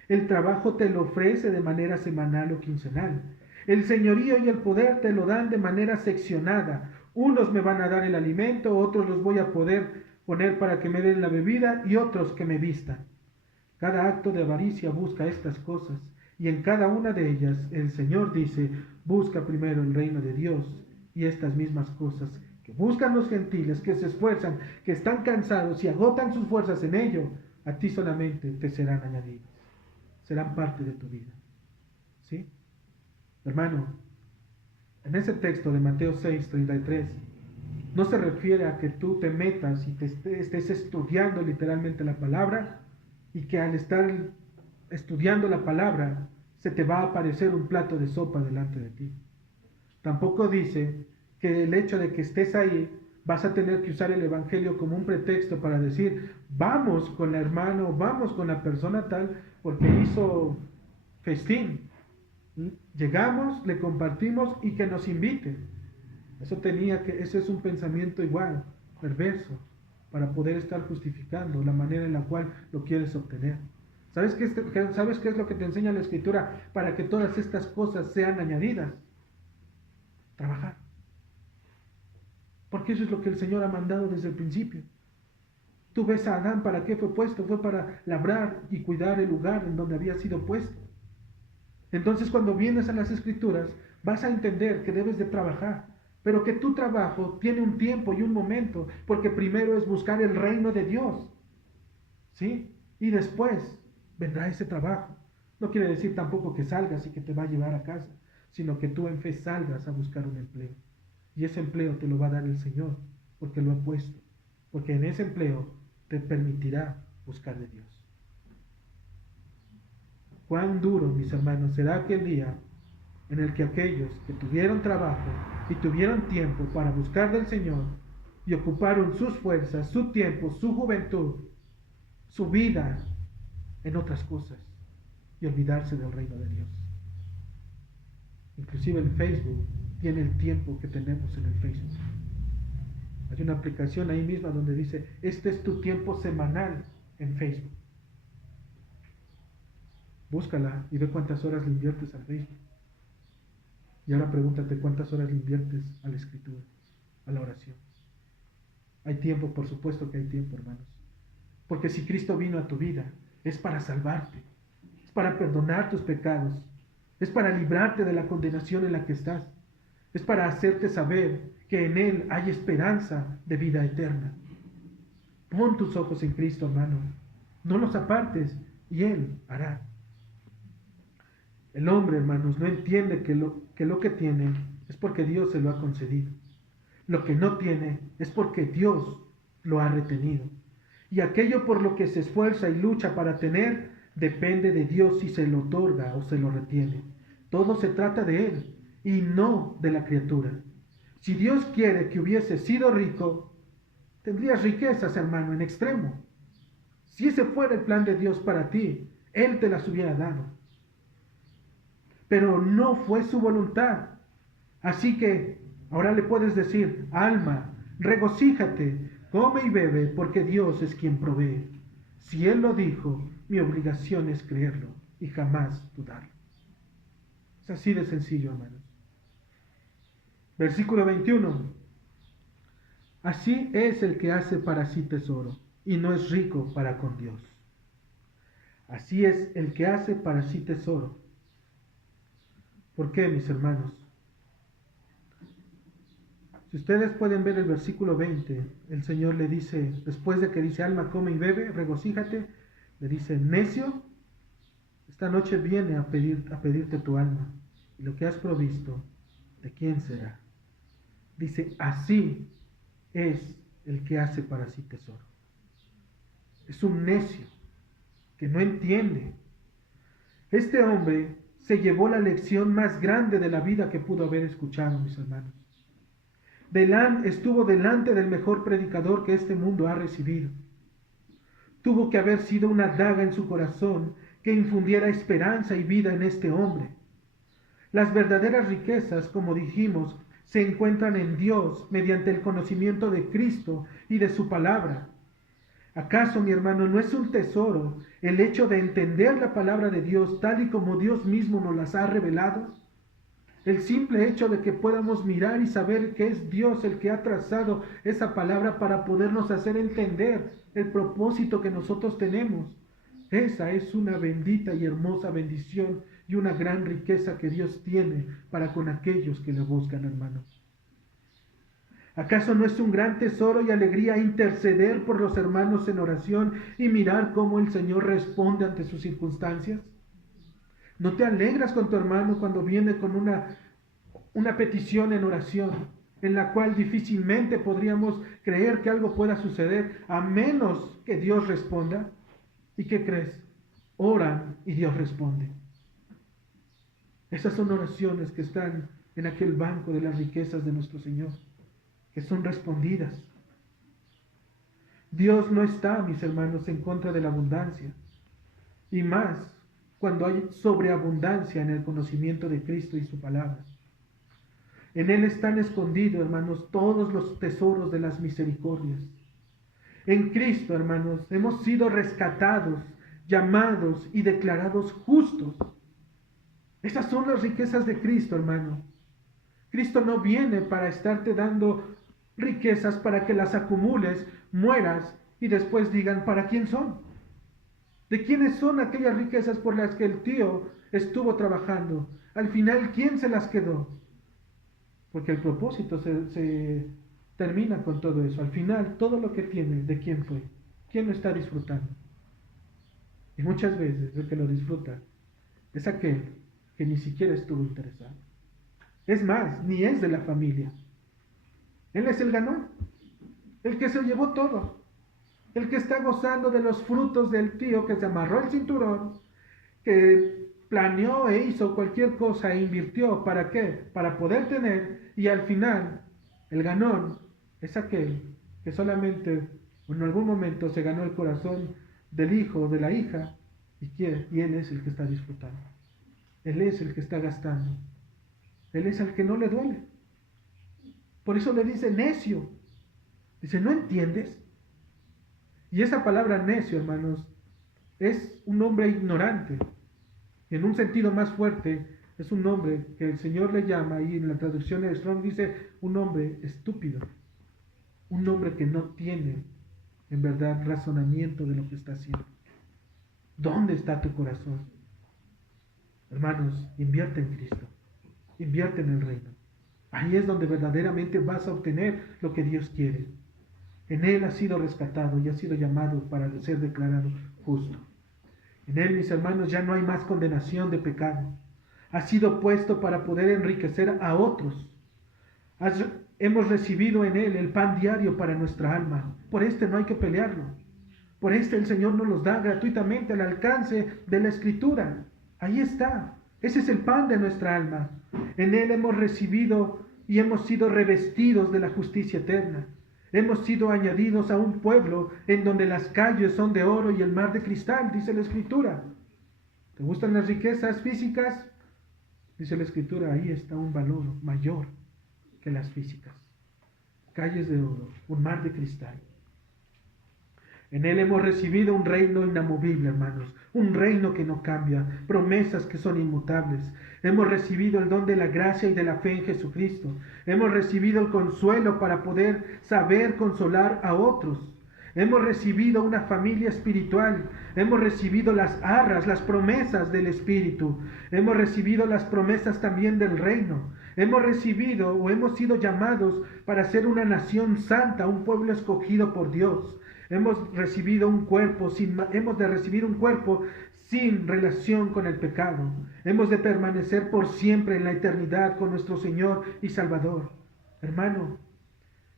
El trabajo te lo ofrece de manera semanal o quincenal. El señorío y el poder te lo dan de manera seccionada. Unos me van a dar el alimento, otros los voy a poder poner para que me den la bebida y otros que me vistan. Cada acto de avaricia busca estas cosas y en cada una de ellas el Señor dice, busca primero el reino de Dios y estas mismas cosas que buscan los gentiles, que se esfuerzan, que están cansados y agotan sus fuerzas en ello, a ti solamente te serán añadidas, serán parte de tu vida. ¿Sí? Hermano, en ese texto de Mateo 6:33, no se refiere a que tú te metas y te estés estudiando literalmente la palabra y que al estar estudiando la palabra se te va a aparecer un plato de sopa delante de ti. Tampoco dice que el hecho de que estés ahí vas a tener que usar el evangelio como un pretexto para decir, vamos con el hermano, vamos con la persona tal porque hizo festín. Llegamos, le compartimos y que nos invite. Ese es un pensamiento igual, perverso, para poder estar justificando la manera en la cual lo quieres obtener. ¿Sabes qué es lo que te enseña la Escritura para que todas estas cosas sean añadidas? Trabajar. Porque eso es lo que el Señor ha mandado desde el principio. Tú ves a Adán, ¿para qué fue puesto? Fue para labrar y cuidar el lugar en donde había sido puesto. Entonces, cuando vienes a las Escrituras, vas a entender que debes de trabajar, pero que tu trabajo tiene un tiempo y un momento, porque primero es buscar el reino de Dios, ¿sí? Y después vendrá ese trabajo. No quiere decir tampoco que salgas y que te va a llevar a casa, sino que tú en fe salgas a buscar un empleo. Y ese empleo te lo va a dar el Señor, porque lo ha puesto, porque en ese empleo te permitirá buscar de Dios. Cuán duro, mis hermanos, será aquel día en el que aquellos que tuvieron trabajo y tuvieron tiempo para buscar del Señor y ocuparon sus fuerzas, su tiempo, su juventud, su vida en otras cosas y olvidarse del reino de Dios. Inclusive el Facebook tiene el tiempo que tenemos en el Facebook. Hay una aplicación ahí misma donde dice, este es tu tiempo semanal en Facebook. Búscala y ve cuántas horas le inviertes al Facebook. Y ahora pregúntate cuántas horas le inviertes a la Escritura, a la oración. Hay tiempo, por supuesto que hay tiempo, hermanos. Porque si Cristo vino a tu vida, es para salvarte, es para perdonar tus pecados, es para librarte de la condenación en la que estás, es para hacerte saber que en Él hay esperanza de vida eterna. Pon tus ojos en Cristo, hermano. No los apartes y Él hará. El hombre, hermanos, no entiende que lo que tiene es porque Dios se lo ha concedido. Lo que no tiene es porque Dios lo ha retenido. Y aquello por lo que se esfuerza y lucha para tener, depende de Dios si se lo otorga o se lo retiene. Todo se trata de Él y no de la criatura. Si Dios quiere que hubiese sido rico, tendrías riquezas, hermano, en extremo. Si ese fuera el plan de Dios para ti, Él te las hubiera dado. Pero no fue su voluntad. Así que ahora le puedes decir, alma, regocíjate, come y bebe, porque Dios es quien provee. Si Él lo dijo, mi obligación es creerlo y jamás dudarlo. Es así de sencillo, hermanos. Versículo 21. Así es el que hace para sí tesoro y no es rico para con Dios. Así es el que hace para sí tesoro. ¿Por qué, mis hermanos? Si ustedes pueden ver el versículo 20, el Señor le dice, después de que dice, alma, come y bebe, regocíjate, le dice, necio, esta noche viene a pedirte tu alma, y lo que has provisto, ¿de quién será? Dice, así es el que hace para sí tesoro. Es un necio que no entiende. Este hombre se llevó la lección más grande de la vida que pudo haber escuchado, mis hermanos. Estuvo delante del mejor predicador que este mundo ha recibido. Tuvo que haber sido una daga en su corazón que infundiera esperanza y vida en este hombre. Las verdaderas riquezas, como dijimos, se encuentran en Dios mediante el conocimiento de Cristo y de su palabra. ¿Acaso, mi hermano, no es un tesoro el hecho de entender la palabra de Dios tal y como Dios mismo nos las ha revelado? El simple hecho de que podamos mirar y saber que es Dios el que ha trazado esa palabra para podernos hacer entender el propósito que nosotros tenemos. Esa es una bendita y hermosa bendición y una gran riqueza que Dios tiene para con aquellos que le buscan, hermanos. ¿Acaso no es un gran tesoro y alegría interceder por los hermanos en oración y mirar cómo el Señor responde ante sus circunstancias? ¿No te alegras con tu hermano cuando viene con una petición en oración, en la cual difícilmente podríamos creer que algo pueda suceder a menos que Dios responda? ¿Y qué crees? Oran y Dios responde. Esas son oraciones que están en aquel banco de las riquezas de nuestro Señor, que son respondidas. Dios no está, mis hermanos, en contra de la abundancia, y más cuando hay sobreabundancia en el conocimiento de Cristo y su palabra. En Él están escondidos, hermanos, todos los tesoros de las misericordias. En Cristo, hermanos, hemos sido rescatados, llamados y declarados justos. Esas son las riquezas de Cristo, hermano. Cristo no viene para estarte dando riquezas para que las acumules, mueras y después digan, ¿para quién son? ¿De quiénes son aquellas riquezas por las que el tío estuvo trabajando? Al final, ¿quién se las quedó? Porque el propósito se termina con todo eso. Al final, todo lo que tienes, ¿de quién fue? ¿Quién lo está disfrutando? Y muchas veces el que lo disfruta es aquel que ni siquiera estuvo interesado. Es más, ni es de la familia. Él es el ganón, el que se llevó todo, el que está gozando de los frutos del tío que se amarró el cinturón, que planeó e hizo cualquier cosa e invirtió. ¿Para qué? Para poder tener, y al final el ganón es aquel que solamente en algún momento se ganó el corazón del hijo o de la hija, y él es el que está disfrutando. Él es el que está gastando. Él es el que no le duele. Por eso le dice necio. Dice, ¿no entiendes? Y esa palabra necio, hermanos, es un hombre ignorante. Y en un sentido más fuerte, es un hombre que el Señor le llama, y en la traducción de Strong dice, un hombre estúpido. Un hombre que no tiene, en verdad, razonamiento de lo que está haciendo. ¿Dónde está tu corazón? Hermanos, invierte en Cristo. Invierte en el reino. Ahí es donde verdaderamente vas a obtener lo que Dios quiere. En Él has sido rescatado y has sido llamado para ser declarado justo. En Él, mis hermanos, ya no hay más condenación de pecado. Has sido puesto para poder enriquecer a otros. Hemos recibido en Él el pan diario para nuestra alma. Por este no hay que pelearlo. Por este el Señor nos los da gratuitamente al alcance de la Escritura. Ahí está. Ese es el pan de nuestra alma. En Él hemos recibido y hemos sido revestidos de la justicia eterna. Hemos sido añadidos a un pueblo en donde las calles son de oro y el mar de cristal, dice la Escritura. ¿Te gustan las riquezas físicas? Dice la Escritura, ahí está un valor mayor que las físicas. Calles de oro, un mar de cristal. En Él hemos recibido un reino inamovible, hermanos, un reino que no cambia, promesas que son inmutables. Hemos recibido el don de la gracia y de la fe en Jesucristo. Hemos recibido el consuelo para poder saber consolar a otros. Hemos recibido una familia espiritual. Hemos recibido las arras, las promesas del Espíritu. Hemos recibido las promesas también del reino. Hemos recibido o hemos sido llamados para ser una nación santa, un pueblo escogido por Dios. Hemos recibido hemos de recibir un cuerpo sin relación con el pecado. Hemos de permanecer por siempre en la eternidad con nuestro Señor y Salvador. Hermano,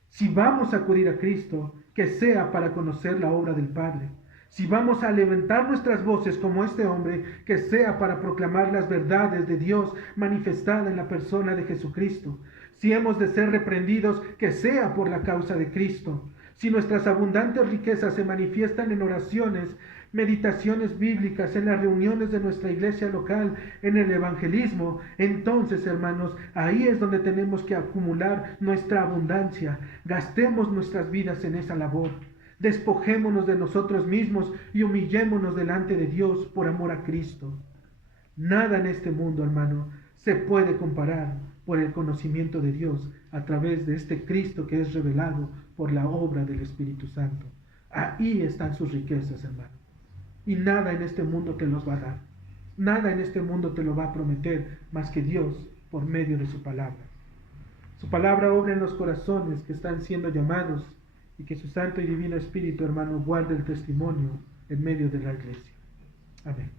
si vamos a acudir a Cristo, que sea para conocer la obra del Padre. Si vamos a levantar nuestras voces como este hombre, que sea para proclamar las verdades de Dios manifestada en la persona de Jesucristo. Si hemos de ser reprendidos, que sea por la causa de Cristo. Si nuestras abundantes riquezas se manifiestan en oraciones, meditaciones bíblicas, en las reuniones de nuestra iglesia local, en el evangelismo, entonces, hermanos, ahí es donde tenemos que acumular nuestra abundancia. Gastemos nuestras vidas en esa labor. Despojémonos de nosotros mismos y humillémonos delante de Dios por amor a Cristo. Nada en este mundo, hermano, se puede comparar por el conocimiento de Dios a través de este Cristo que es revelado por la obra del Espíritu Santo. Ahí están sus riquezas, hermano. Y nada en este mundo te los va a dar. Nada en este mundo te lo va a prometer más que Dios por medio de su palabra. Su palabra obra en los corazones que están siendo llamados, y que su Santo y Divino Espíritu, hermano, guarde el testimonio en medio de la iglesia. Amén.